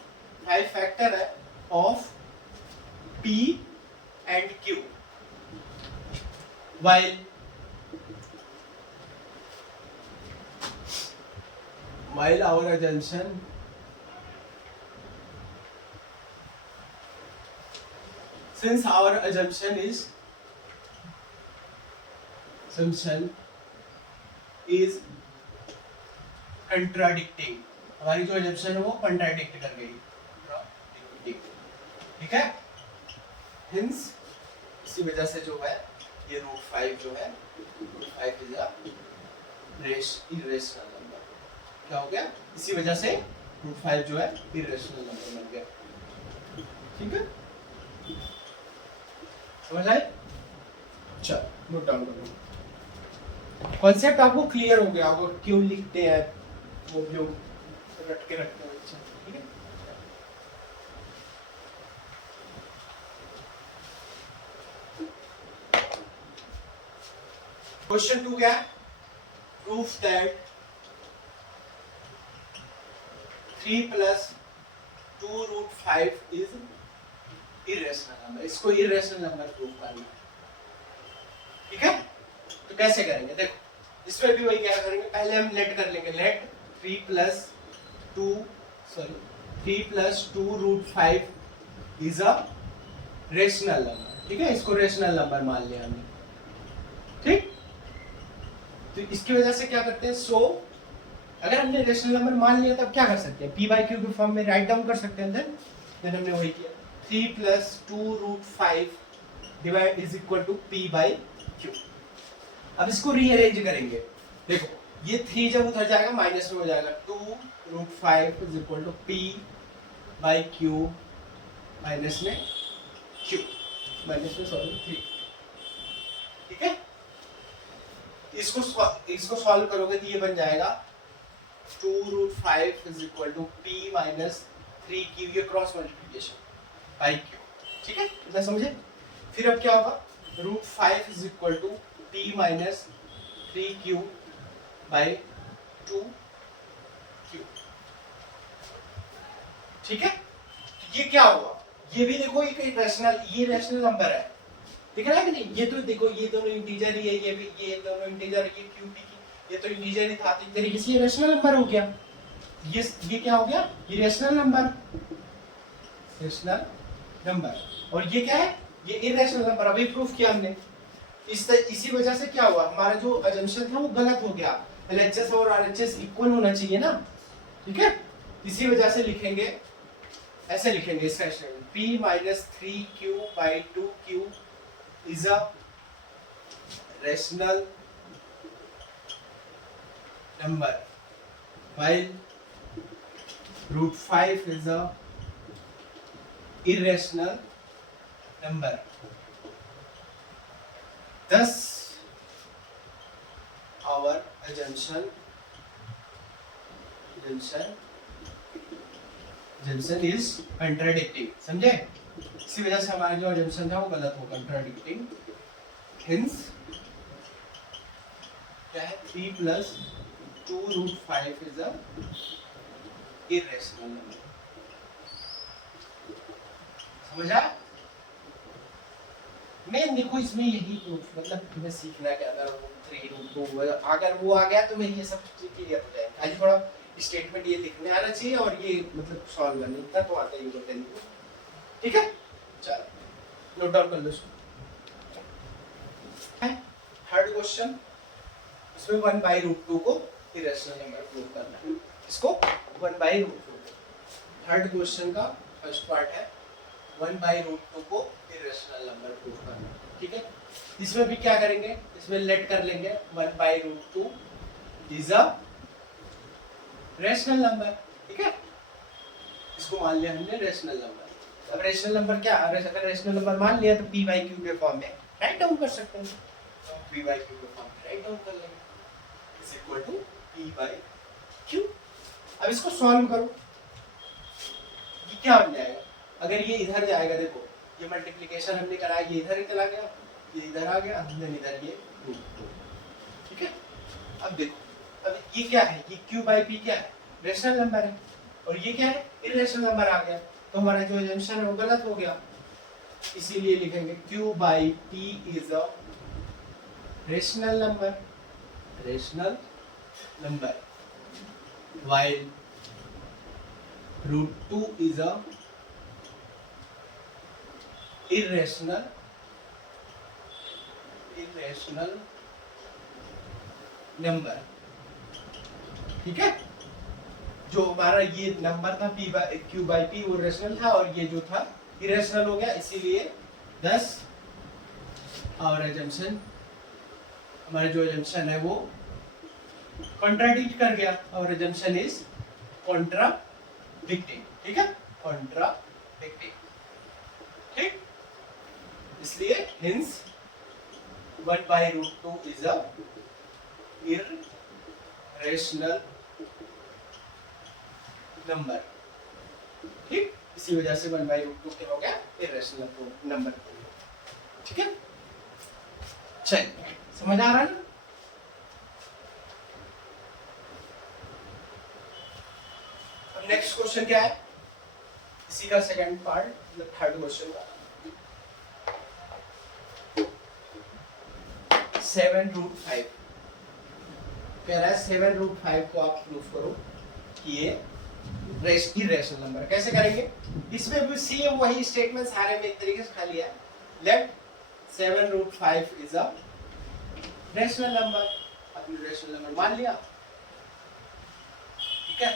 5 factor है of p and q while our assumption since our assumption is contradicting, हमारी जो assumption है वो contradict कर गई। ठीक है, hence इसी वजह से जो है ये √5 जो है, √5 इज अ irrational नंबर। क्या हो गया, इसी वजह से √5 जो है irrational नंबर बन गया। ठीक है, समझ आए? चल नोट डाउन कर लो, कॉन्सेप्ट आपको क्लियर हो गया होगा क्यों लिखते हैं वो लोग, रट के रखते हैं। ठीक है, क्वेश्चन 2 क्या है, proof that 3 + 2√5 is irrational number. इसको इरेशनल नंबर प्रूफ करना है। ठीक है, तो कैसे करेंगे, देखो इसमें भी वही क्या करेंगे, पहले हम लेट कर लेंगे, let 3 + 2√5 is a rational number. ठीक है, इसको रेशनल नंबर मान लिया हमने। ठीक, तो इसकी वजह से क्या करते हैं, सो अगर हमने रेशनल नंबर मान लिया तब क्या कर सकते हैं, p/q के फॉर्म में राइट डाउन कर सकते हैं। देन हमने वही किया, 3 + 2√5 divide is equal to p/q। अब इसको रीअरेंज करेंगे, देखो ये 3 जब उधर जाएगा माइनस में हो जाएगा, 2√5 is equal to p/q minus में q, माइनस में सॉरी 3। ठीक है, इसको सॉल्व करोगे तो ये बन जाएगा 2√5 is equal to p minus 3q, ये क्रॉस मल्टीप्लिकेशन बाई q। ठीक है, इतना समझे? फिर अब क्या होगा, √5 is equal to p minus 3q by 2q। ठीक है, तो ये क्या हुआ, ये भी देखो एक रैशनल, ये रैशनल नंबर है, दिख रहा है कि नहीं? ये तो देखो ये दोनों इंटीजर ही है, ये भी, ये दोनों इंटीजर, ये q p की ये तो इंटीजर ही था, तो एक तरीके से ये रैशनल नंबर हो गया। ये क्या हो गया, ये रैशनल नंबर, रैशनल नंबर। और ये क्या है, ये इरेशनल नंबर। अभी प्रूफ किया हमने। इसी वजह से क्या हुआ, हमारा जो अजम्पशन था वो गलत हो गया। LHS और RHS इक्वल होना चाहिए ना, ठीक है? इसी वजह से लिखेंगे, ऐसे लिखेंगे इसका statement, p minus 3q by 2q is a rational number while √5 is a irrational number. Thus, our assumption is contradicting. समझे? इसी वजह से हमारा जो assumption था वो गलत हो, contradicting. Hence, क्या है, 3 + 2√5 is a irrational number. समझा? मेन देखो इसमें यही प्रूफ, मतलब तुम्हें सीखना क्या था, 3√5 तो अगर वो आ गया तो मेरी ये सब चीज क्लियर हो जाएगी। खाली थोड़ा स्टेटमेंट ये लिखने आना चाहिए और ये मतलब सॉल्व करने का तो आता ही होगा टेन को। ठीक है, चलो नोट डाउन कर लो इसको। थर्ड क्वेश्चन, इसमें 1/√2 को इरेशनल नंबर प्रूव करना है। इसको 1/√2, थर्ड क्वेश्चन का फर्स्ट पार्ट है 1/√2 को इरेशनल नंबर प्रूव करना। ठीक है, इसमें भी क्या करेंगे, इसमें लेट कर लेंगे 1/√2 इज अ रेशनल नंबर। ठीक है, इसको मान लिया हमने रेशनल नंबर। अब रेशनल नंबर क्या, अगर रेशनल नंबर मान लिया तो p/q के फॉर्म में राइट डाउन कर सकते हैं। तो p/q के फॉर्म में राइट डाउन कर लेंगे इज इक्वल टू p/q। अब इसको सॉल्व करो, ये क्या बन जाएगा, अगर ये इधर जाएगा, देखो ये मल्टीप्लिकेशन हमने करा, ये इधर ही चला गया, ये इधर आ गया, देन इधर ये √2। ठीक है, अब देखो, अब ये क्या है, ये q/p क्या है, रेशनल नंबर है, और ये क्या है, इरेशनल नंबर आ गया, तो हमारा जो अजम्पशन है वो गलत हो गया। इसीलिए लिखेंगे q/p is a rational number, rational number, while √2 is a irrational number. ठीक है, जो हमारा ये नंबर था q/p वो रेशनल था और ये जो था इरेशनल हो गया, इसीलिए 10 और अजम्पशन, हमारा जो अजम्पशन है वो कॉन्ट्राडिक्ट कर गया, और अजम्पशन इज कॉन्ट्राडिक्टिंग। ठीक है, कॉन्ट्राडिक्टिंग। ठीक, इसलिए hints 1/√2 is a irrational number. ठीक, इसी वजह से 1/√2 क्या हो गया, इरेशनल नंबर। ठीक है, चलिए समझ आ रहा है ना। अब नेक्स्ट क्वेश्चन क्या है, इसी का सेकंड पार्ट, मतलब थर्ड क्वेश्चन का 7√5 कह रहा है 7√5 को आप प्रूफ करो कि ये इरेशनल नंबर। कैसे करेंगे, इसमें भी सेम वही स्टेटमेंट सारे में एक तरीके से खाली है। Let 7√5 is a rational number, अपने रेशनल नंबर मान लिया। ठीक है,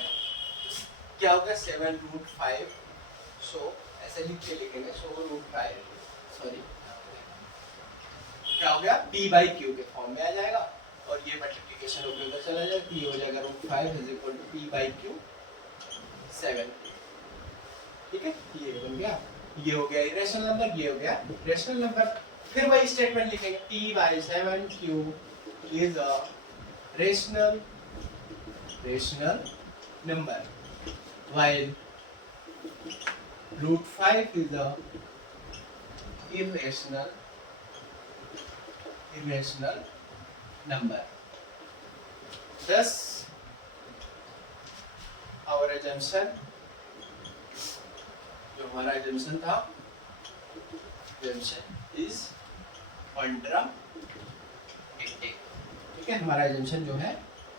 क्या होगा 7√5, सो ऐसे लिख के लिखेंगे, सो √5 सॉरी क्या हो गया, p/q के फॉर्म में आ जाएगा, और ये मल्टीप्लिकेशन होकर उधर चला जाएगा, p हो जाएगा √5 इज इक्वल टू p/q 7। ठीक है, ये बन गया, ये हो गया इरेशनल नंबर, ये हो गया रेशनल नंबर। फिर वही स्टेटमेंट लिखेंगे p/7q is a rational number, while √5 is a irrational number. Thus, our assumption, जो हमारा assumption था, assumption is contradicting। ठीक है, हमारा assumption जो है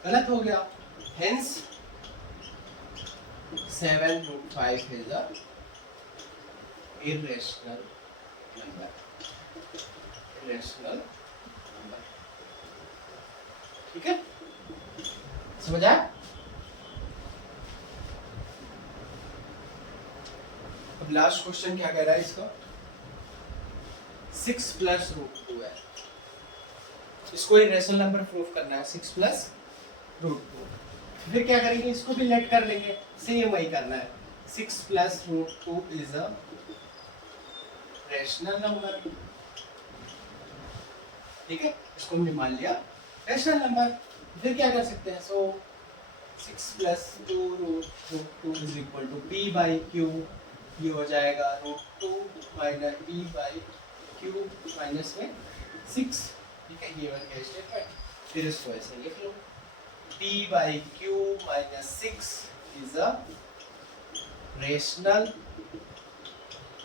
गलत हो गया। Hence 7√5 is a irrational number। ठीक है, समझ आया। अब लास्ट क्वेश्चन क्या कह रहा है इसका, 6 + √2 है, इसको इरेशनल नंबर प्रूफ करना है, 6 + √2। फिर क्या करेंगे, इसको भी लेट कर लेंगे, सेम वही करना है, 6 + √2 इज अ रेशनल नंबर। ठीक है, इसको हमने मान लिया रेशनल नंबर। फिर क्या कर सकते हैं, सो 6 + 2√2 इज इक्वल टू p/q, ये हो जाएगा √2 - p/q माइनस में 6। ठीक है, ये बन गया स्टेटमेंट। फिर इसको ऐसे लिख लो, p/q - 6 is a rational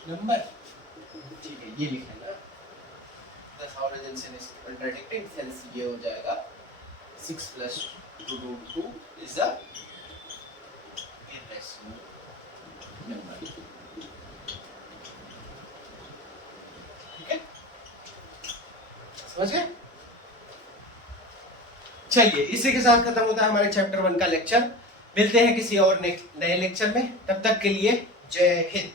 number. ठीक है, ये लिखना है ना, the origin is contradicting, sense ये हो जाएगा 6 plus 2 root 2 is a irrational number. ठीक है, समझ गए? चलिए, इसी के साथ खत्म होता है हमारे चैप्टर 1 का लेक्चर। मिलते हैं किसी और नए लेक्चर में, तब तक के लिए जय हिंद।